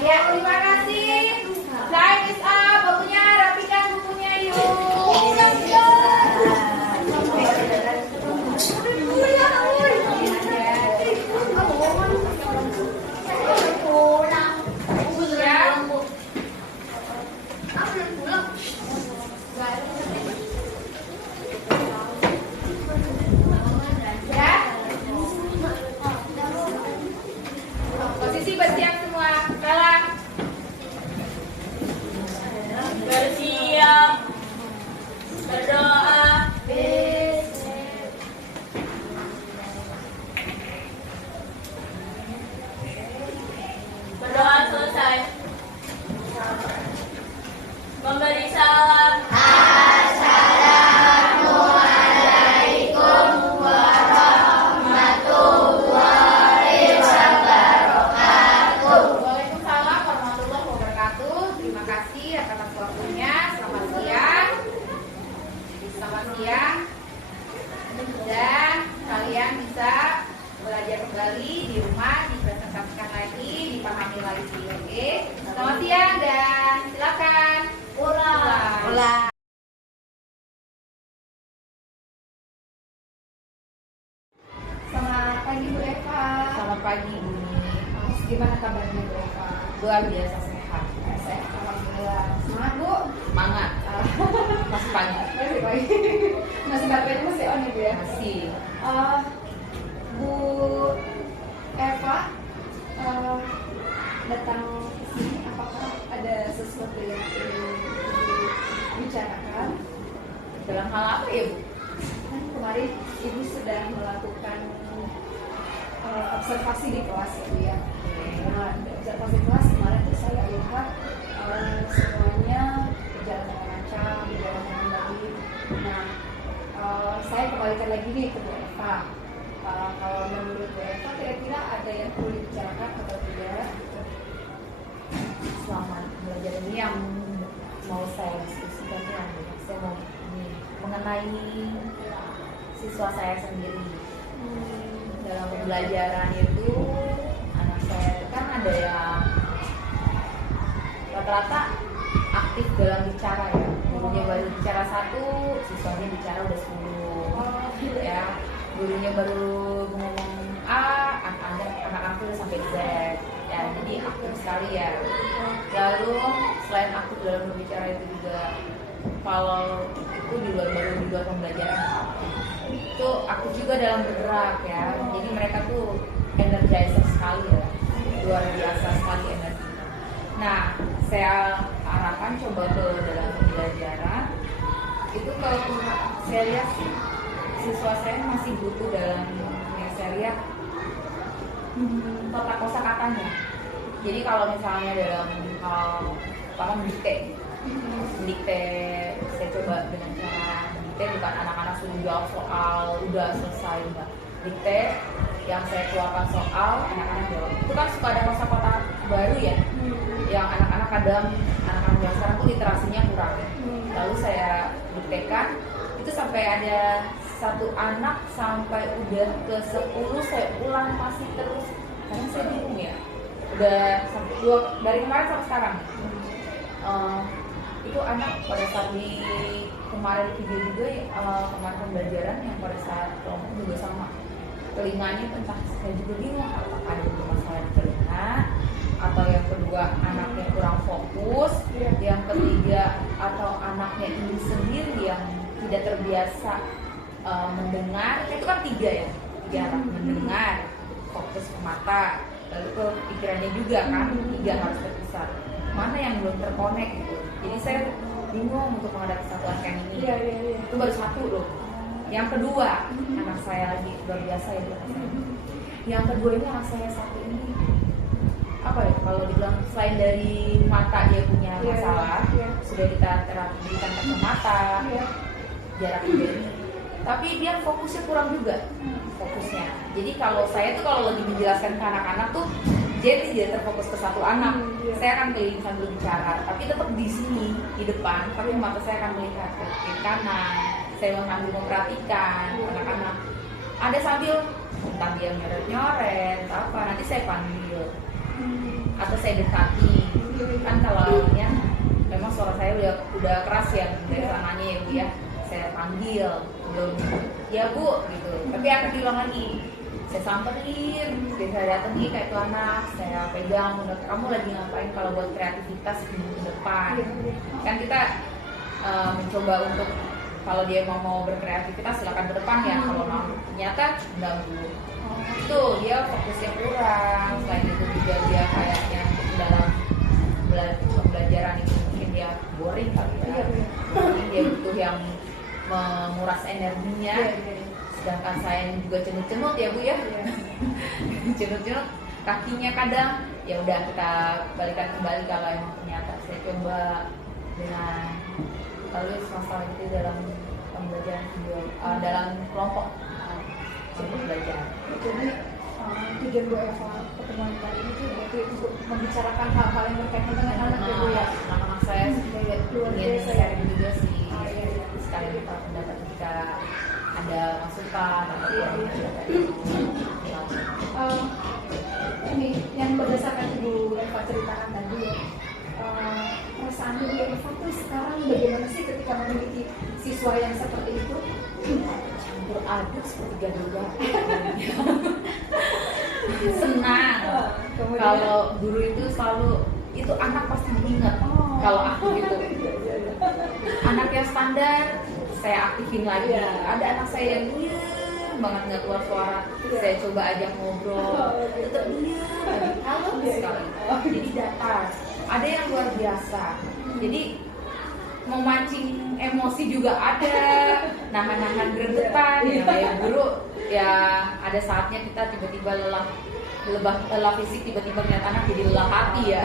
Ya, terima kasih. Time is up. Bukunya rapikan bukunya yuk. Posisi bersiap semua. Salam. Bersiap. Berdoa. Berdoa selesai. Memberi salam. Waalaikumsalam warahmatullahi wabarakatuh. Terima kasih atas waktunya. Selamat siang. Dan kalian bisa belajar kembali di rumah, dipresentasikan lagi, dipahami lagi. Oke. Selamat siang dan silakan. Ulang. Selamat pagi Bu Eva. Selamat pagi Bumi. Gimana kabarnya Bu Eva? Luar biasa sehat. Sehat, alhamdulillah. Semangat Bu. Semangat. Masih pagi. Masih pagi. Masih baterainya masih on ya Bu ya? Masih. Bu Eva datang ke sini, apakah ada sesuatu yang ingin dibicarakan? Dalam hal apa ya Bu? Kan kemarin Ibu sudah melakukan observasi di kelas ya Bu ya. Nah, di observasi kelas kemarin tuh saya lihat semuanya berjalan dengan lancar, berjalan dengan baik. Nah, saya kembalikan lagi nih ke Bu Eva. Kalau menurut Bu Eva kira-kira ada yang perlu dibicarakan atau tidak? Selama belajar ini yang mau saya diskusikan itu yang saya mau ini mengenai siswa saya sendiri. Dalam pembelajaran itu anak saya kan ada yang rata-rata aktif dalam bicara ya. Gurunya baru bicara 1, siswanya bicara udah 10. Ya, gurunya baru ngomong A, anak-anak udah sampai Z. Ya, jadi aktif sekali ya. Lalu selain aktif dalam berbicara itu juga kalau itu di luar pembelajaran itu aktif juga dalam bergerak ya. Jadi mereka tuh energizer sekali ya, luar biasa sekali energinya. Nah, saya arahkan coba ke dalam pembelajaran itu kalau saya lihat sih siswa saya masih butuh dalam yang saya lihat tata kosakatanya. Jadi kalau misalnya dalam hal mendikte, saya coba dengan cara mendikte, bukan anak-anak suruh jawab soal udah selesai, enggak. Dikte yang saya keluarkan soal, anak-anak jawab. Itu kan suka ada kosakata baru ya, yang anak-anak kadang anak-anak yang sekarang tuh literasinya kurang. Lalu saya diktekan, itu sampai ada 1 anak sampai udah ke 10 saya ulang masih terus, karena saya bingung ya. Udah dari kemarin sampai sekarang. Itu anak pada saat di kemarin video juga kemarin pembelajaran yang pada saat kelompok juga sama, telinganya entah saya juga bingung apakah ada masalah di telinga, atau yang kedua anaknya kurang fokus, yang ketiga atau anaknya ini sendiri yang tidak terbiasa mendengar. Itu kan 3 ya, 3 anak mendengar, fokus ke mata, lalu ke pikirannya juga kan, 3 harus terpisah, mana yang belum terkonek gitu. Jadi saya bingung untuk menghadapi satu anak yang ini. Itu baru 1 loh. Yang kedua, anak saya lagi luar biasa ya anak saya. Yang kedua ini anak saya satu ini apa ya, kalau dibilang selain dari mata dia punya masalah, sudah kita terapi berikan kacamata, jarak jari, tapi dia fokusnya kurang juga fokusnya. Jadi kalau saya tuh kalau lagi menjelaskan ke anak-anak tuh jadi dia terfokus ke satu anak, saya akan keliling sambil bicara, tapi tetap di sini di depan, tapi mata saya akan melihat ke kiri kanan. Saya mengambil memperhatikan anak-anak. Ada sambil entah dia nyoret-nyoret apa, nanti saya panggil atau saya dekati. Kan kalau ya memang suara saya udah keras ya dari sananya ya Bu ya. Saya panggil, belum ya Bu gitu. Tapi akan diulang lagi. Saya samperin, saya datangi kayak itu anak, saya pegang, kamu lagi ngapain kalau buat kreativitas di depan. Kan kita mencoba untuk kalau dia mau berkreativitas silakan ke depan ya, kalau ternyata ganggu itu dia fokusnya kurang. Selain itu juga dia kayaknya dalam pembelajaran itu mungkin dia boring kali ya, mungkin dia butuh yang menguras energinya. Sedangkan saya juga cenut-cenut ya Bu ya, cenut-cenut kakinya kadang ya udah kita balikan kembali kalau emang ternyata saya coba dengan lalu masalah itu dalam pembelajaran video dalam kelompok untuk belajar. Jadi tujuan Bu Eva pertemuan kali ini tuh berarti untuk membicarakan hal-hal yang berkaitan dengan anak ya Bu ya. Anak-anak saya ingin sharing juga sih, sekali kita pendapat jika ada masukan atau ini yang berdasarkan Ibu Eva ceritakan tadi ya, perasaan Ibu Eva tuh sekarang bagaimana sih ketika memiliki siswa yang seperti itu? Campur aduk seperti gaduh. Senang. Kalau guru itu selalu itu anak pasti ingat kalau aku gitu. Anak yang standar saya aktifin lagi. Ada anak saya yang diam banget nggak keluar suara, saya coba ajak ngobrol, tetap diam lagi, kalem sekali. Jadi datar. Ada yang luar biasa. Jadi memancing emosi juga ada, nahan-nahan gregetan ya guru ya. Ada saatnya kita tiba-tiba lelah fisik, tiba-tiba ngeliat anak jadi lelah hati ya.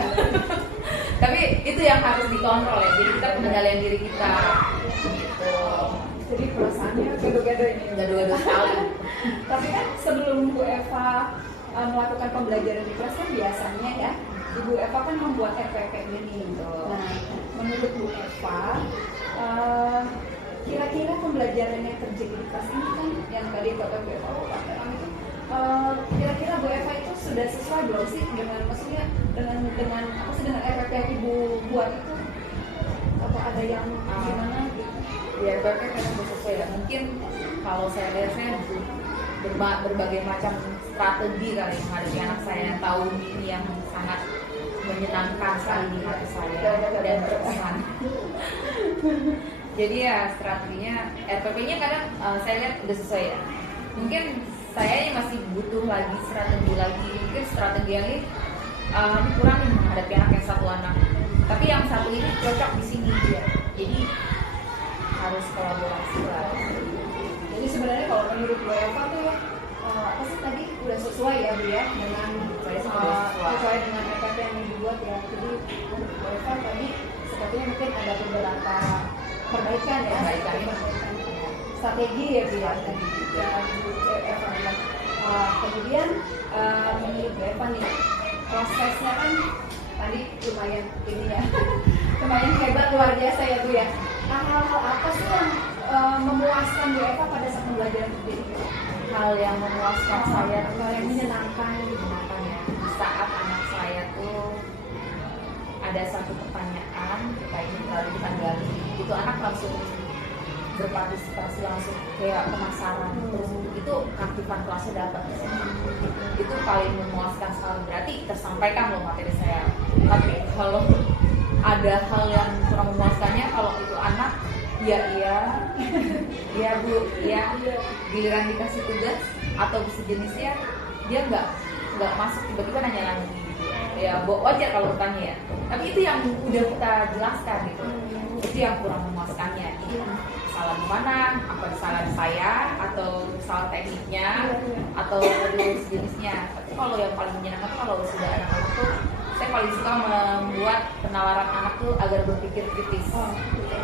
Tapi itu yang harus dikontrol ya, jadi kita pengendalian diri kita gitu. Jadi perasaannya gaduh-gaduh ini. Gaduh-gaduh sekali. Tapi kan sebelum Bu Eva melakukan pembelajaran di kelas kan biasanya ya Ibu Eva kan membuat RPP ini. Nah, menurut Bu Eva, kira-kira pembelajaran yang terjadi di kelas ini kan yang tadi kata Bu Eva, itu kira-kira Bu Eva itu sudah sesuai belum sih dengan maksudnya dengan apa sih dengan RPP yang Ibu buat itu? Atau ada yang gimana gitu? Ya RPP kan sudah sesuai dan mungkin kalau saya lihat saya berbagai macam strategi kali menghadapi anak saya yang tahun ini yang sangat menyenangkan sekali di hati saya dan berkesan. Jadi ya strateginya RPP-nya kadang saya lihat udah sesuai ya. Mungkin saya yang masih butuh lagi strategi lagi. Mungkin strategi yang ini kurang nih menghadapi anak yang satu anak. Tapi yang satu ini cocok di sini dia. Jadi harus kolaborasi lah. Jadi sebenarnya kalau menurut Bu Eva tuh apa sih tadi udah sesuai ya Bu ya dengan sesuai dengan RPP yang dibuat ya. Jadi menurut Bu Eva tadi sepertinya mungkin ada beberapa perbaikan ya, strategi ya Bu ya tadi juga Bu Eva bilang. Kemudian menurut Bu Eva nih prosesnya kan tadi lumayan ini ya, lumayan hebat luar biasa ya Bu ya. Hal-hal apa sih yang memuaskan Bu Eva pada saat pembelajaran seperti ini? Hal yang memuaskan saya tuh hal yang menyenangkan ya. Saat anak saya tuh ada satu pertanyaan kita ini lalu kita gali, itu anak langsung berpartisipasi, langsung kayak penasaran, terus itu aktifan kelasnya dapat. Itu paling memuaskan sekali, berarti tersampaikan loh materi saya. Tapi kalau ada hal yang kurang memuaskannya, kalau itu anak iya Bu, ya giliran dikasih tugas atau sejenisnya dia nggak nggak masuk tiba-tiba nanya lagi gitu. Ya wajar kalau bertanya ya, tapi itu yang udah kita jelaskan gitu, itu yang kurang memuaskannya gitu. Salah di mana, apa kesalahan saya atau salah tekniknya atau terus jenisnya. Tapi kalau yang paling menyenangkan tuh kalau sudah anak-anak tuh, saya paling suka membuat penalaran anak tuh agar berpikir kritis.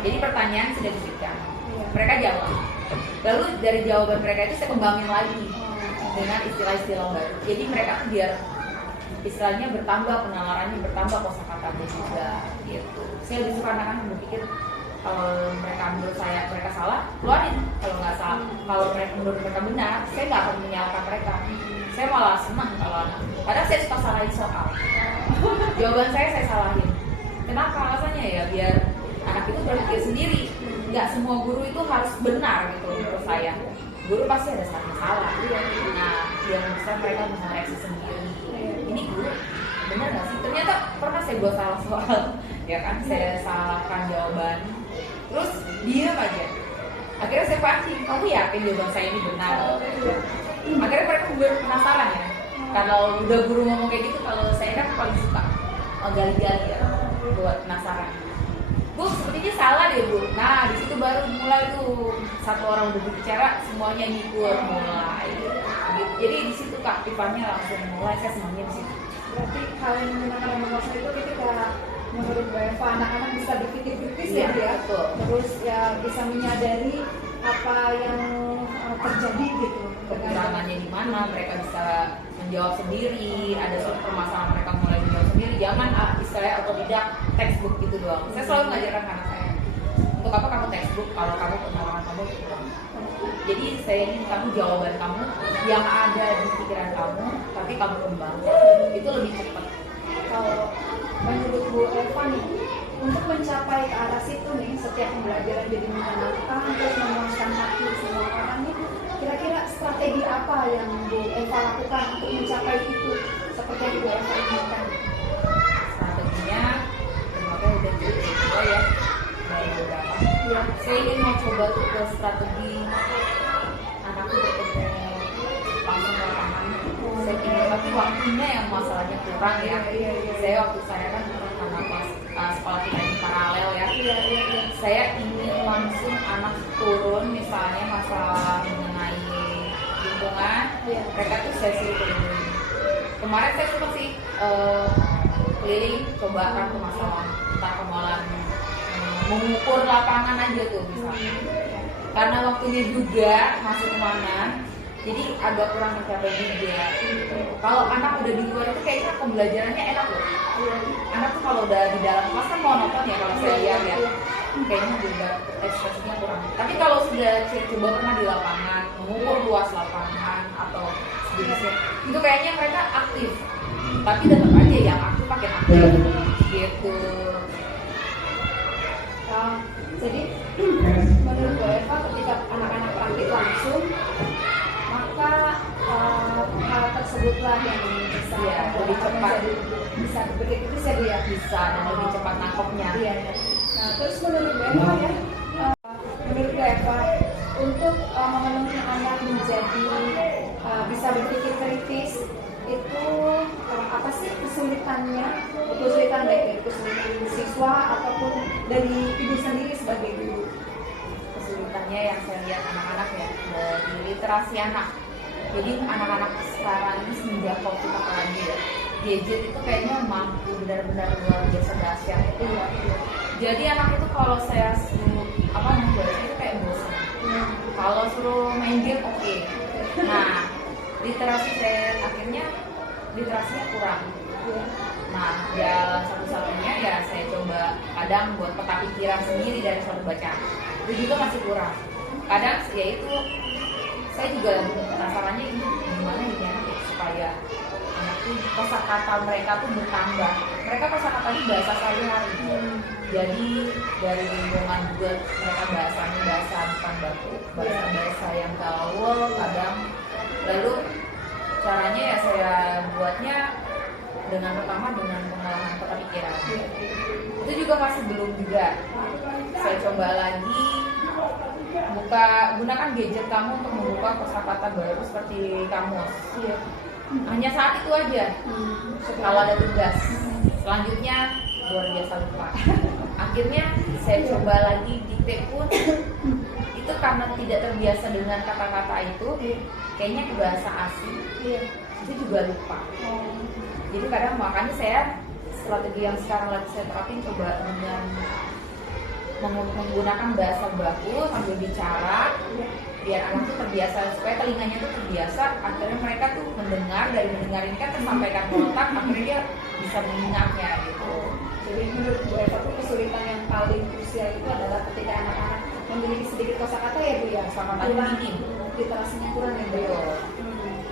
Jadi pertanyaan sudah diberikan, mereka jawab, lalu dari jawaban mereka itu saya kembangin lagi dengan istilah-istilah baru. Jadi mereka tuh biar istilahnya bertambah penalarannya, bertambah kosakatanya juga gitu. Saya lebih suka anak-anak berpikir, kalau mereka menurut saya mereka salah, keluarin. Kalau nggak salah, kalau mereka menurut mereka benar, saya nggak akan menyalahkan mereka. Saya malah senang kalau anak. Padahal saya suka salahin soal. Jawaban saya salahin. Kenapa? Alasannya ya biar anak itu berpikir sendiri. Nggak semua guru itu harus benar gitu menurut saya. Guru pasti ada salah. Nah, yang bisa mereka mengoreksi sendiri. Ini guru benar nggak sih? Ternyata pernah saya buat salah soal, ya kan? Saya salahkan jawaban. Terus diam aja. Akhirnya saya pancing, kamu yakin jawaban saya ini benar? Akhirnya mereka penasaran ya. Kalau udah guru ngomong kayak gitu, kalau saya kan paling suka gali-gali ya, buat penasaran. Bu, sepertinya salah deh Bu. Nah, di situ baru mulai tuh satu orang udah berbicara, semuanya ngikut mulai. Gitu. Jadi di situ keaktifannya langsung mulai. Saya senangnya di situ. Berarti hal yang menyenangkan dan memuaskan itu ketika menurut Bu Eva anak-anak bisa berpikir kritis ya, betul. Terus ya bisa menyadari apa yang terjadi gitu. Kekurangannya di mana, mereka bisa menjawab sendiri. Ada suatu permasalahan mereka mulai menjawab sendiri. Jangan istilahnya otodidak textbook gitu doang. Saya selalu mengajarkan anak saya, untuk apa kamu textbook kalau kamu pengalaman kamu kurang. Jadi saya ingin kamu jawaban kamu yang ada di pikiran kamu, tapi kamu kembangkan. Itu lebih cepat. Kalau menurut Bu Eva nih, untuk mencapai ke arah situ nih, setiap pembelajaran jadi menyenangkan, terus memuaskan hati semua orang nih, kira-kira strategi apa yang Bu Eva lakukan untuk mencapai itu seperti yang Bu Eva inginkan? Strateginya, ternyata udah juga ya dari beberapa. Ya. Saya ingin mau coba tuh ke strategi anakku bertemu langsung lapangan. Saya ingin, tapi waktunya yang masalahnya kurang ya. Saya waktu saya kan karena sekolah kita ini paralel ya. Saya ingin langsung anak turun, misalnya masalah mengenai lingkungan, mereka tuh saya suruh keliling. Kemarin saya sempat sih keliling, coba kan masalah tentang pengolahan mengukur lapangan aja tuh misalnya. Karena waktunya juga masih kemana, jadi agak kurang tercapai juga. Kalau anak udah di luar itu kayaknya pembelajarannya enak loh. Anak tuh kalau udah di dalam kelas kan monoton ya kalau saya lihat ya. Kayaknya juga ekspresinya kurang. Tapi kalau sudah coba pernah di lapangan, mengukur luas lapangan atau sejenisnya, itu kayaknya mereka aktif. Tapi tetap aja yang aktif pakai aktif gitu. Jadi menurut Bu Eva ketika anak-anak praktik langsung, maka hal tersebutlah yang bisa lebih cepat, bisa berpikir kritis ya Bu ya, bisa dan lebih cepat nangkepnya. Iya. Nah terus menurut Bu Eva ya, menurut Bu Eva untuk memenuhi anak menjadi bisa berpikir kritis itu apa sih kesulitannya baik dari kesulitan siswa ataupun dari ibu sendiri sebagai guru? Kesulitannya yang saya lihat anak-anak ya dari literasi anak. Jadi anak-anak sekarang ini semenjak COVID apalagi ya, gadget itu kayaknya mampu benar-benar luar biasa dahsyat. Jadi anak itu kalau saya suruh membaca itu kayak bosan. Kalau suruh main game oke. Nah, literasi saya akhirnya literasinya kurang. Nah, jalan satu-satunya ya saya coba kadang buat peta pikiran sendiri dari suatu bacaan. Itu juga masih kurang. Kadang ya itu saya juga penasarannya ini gimana ini anak ya, supaya anak tuh kosakata mereka tuh bertambah. Mereka kosakatanya bahasa sehari-hari. Jadi dari lingkungan juga mereka bahasanya bahasa bukan baku, bahasa yang gaul kadang. Lalu caranya ya saya buatnya dengan pertama dengan pengolahan peta pikiran. Itu juga masih belum juga. Saya coba lagi gunakan gadget kamu untuk membuka kosakata baru seperti kamus. Hanya saat itu aja. Kalau ada tugas, selanjutnya luar biasa lupa. Akhirnya saya coba lagi dikte pun itu karena tidak terbiasa dengan kata-kata itu, kayaknya ke bahasa asing, itu juga lupa. Jadi kadang makanya saya strategi yang sekarang lagi saya terapin coba dengan menggunakan bahasa baku sambil bicara, biar anak tuh terbiasa, supaya telinganya tuh terbiasa. Akhirnya mereka tuh mendengar, dari mendengar ini kan tersampaikan ke otak, akhirnya dia bisa mengingatnya gitu. Jadi menurut Bu Eva tuh kesulitan yang paling krusial itu adalah ketika anak-anak memiliki sedikit kosakata ya Bu ya, Kosakatanya minim, literasinya kurang ya Bu. betul.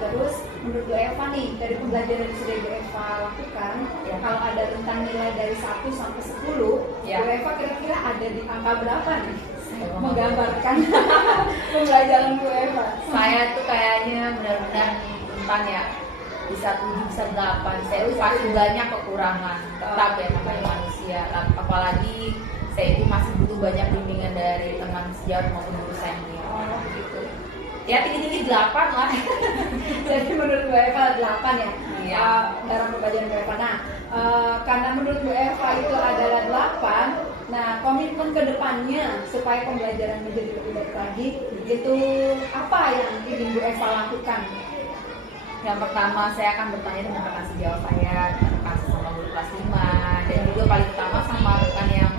Terus menurut Bu Eva nih, dari pembelajaran yang sudah Bu Eva lakukan, kalau ada rentang nilai dari 1 sampai 10, Bu Eva kira-kira ada di angka berapa nih? Menggambarkan pembelajaran Bu Eva. Saya tuh kayaknya benar-benar rentan ya, bisa 7, bisa 8. Saya tuh pasti banyak kekurangan, tetap ya namanya manusia. Apalagi saya itu masih butuh banyak bimbingan dari teman sejawat maupun guru senior gitu. Ya tinggi-tinggi 8 lah. Jadi menurut Bu Eva 8 ya? Iya. Dalam pembelajaran Bu Eva. Nah, karena menurut Bu Eva itu adalah 8, nah komitmen ke depannya supaya pembelajaran menjadi lebih baik lagi, itu apa yang ingin Bu Eva lakukan? Yang pertama saya akan bertanya dengan rekan sejawat saya, rekan sama guru kelas 5, dan juga paling utama sama rekan yang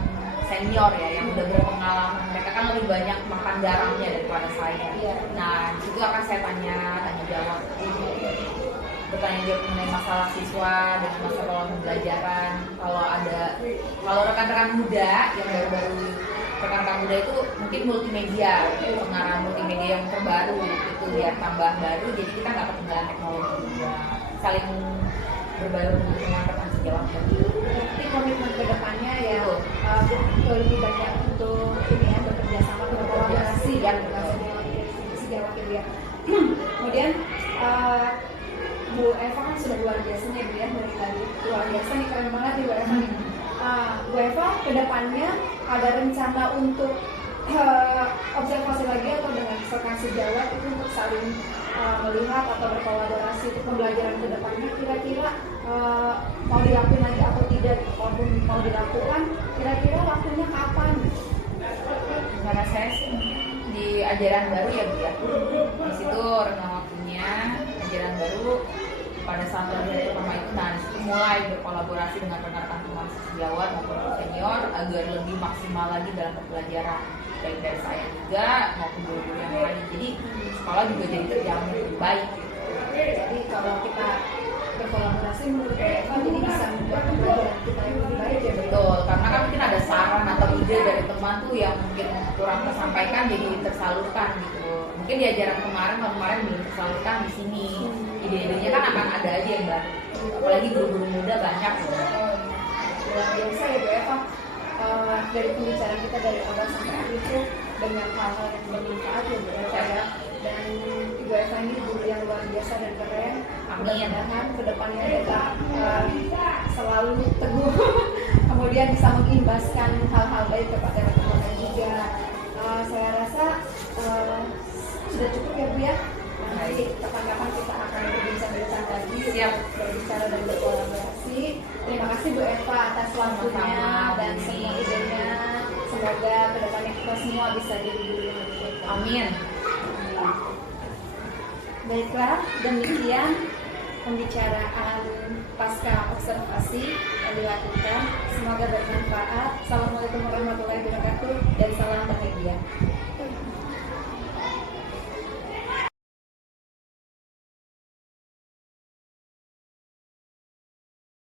senior ya, yang udah berpengalaman. Mereka kan lebih banyak makan garamnya daripada saya. Nah, itu akan saya tanya jawab, bertanya jawab mengenai masalah siswa dan masalah pembelajaran. Kalau rekan-rekan muda yang baru-baru, rekan-rekan muda itu mungkin multimedia, pengarah multimedia yang terbaru itu biar tambah baru, jadi kita nggak ketinggalan teknologi juga, saling berbaur dengan rekan sejawat. Berarti komitmen ke depannya ya lebih banyak untuk ini ya, bekerja sama, berkolaborasi dan sejawat ya. Kemudian Bu Eva kan sudah luar biasa nih Bu ya, dari tadi luar biasa nih, keren banget nih Bu Eva nih. Bu Eva ke depannya ada rencana untuk observasi lagi atau dengan rekan sejawat itu untuk saling melihat atau berkolaborasi untuk pembelajaran ke depannya, kira-kira mau dilakukan lagi atau tidak? Walaupun mau dilakukan, kira-kira waktunya kapan? Karena saya sih di ajaran baru ya Bu ya, di situ rentang waktunya ajaran baru pada saat pelajaran pertama itu, nah disitu mulai berkolaborasi dengan rekan-rekan teman sejawat maupun senior agar lebih maksimal lagi dalam pembelajaran, baik dari saya juga maupun guru-guru yang lain. Jadi sekolah juga jadi terjamin lebih baik. Jadi kalau kita berkolaborasi menurut Eva, jadi bisa membuat pembelajaran kita yang lebih baik ya. Betul, karena kan mungkin ada saran atau ide dari teman tuh yang mungkin kurang tersampaikan, jadi tersalurkan gitu. Mungkin di ajaran kemarin belum tersalurkan, di sini ide-idenya kan akan ada aja yang baru. Apalagi guru-guru muda banyak. Luar biasa ya Bu Eva. Dari pembicaraan kita dari awal sampai akhir itu banyak hal-hal yang bermanfaat ya Bu Eva ya. Dan Ibu Eva ini guru yang luar biasa dan keren. Mudah-mudahan kedepannya kita selalu teguh, kemudian bisa mengimbaskan hal-hal baik kepada rekan-rekan juga. Saya rasa sudah cukup ya Bu ya. Nanti kapan-kapan kita akan berbincang-bincang lagi, berbicara dan berkolaborasi. Terima kasih Bu Eva atas waktunya dan semua idenya. Semoga kedepannya kita semua bisa jadi guru yang lebih baik. Amin. Baiklah, demikian pembicaraan pasca observasi yang dilakukan. Semoga bermanfaat. Assalamualaikum warahmatullahi wabarakatuh dan salam bahagia.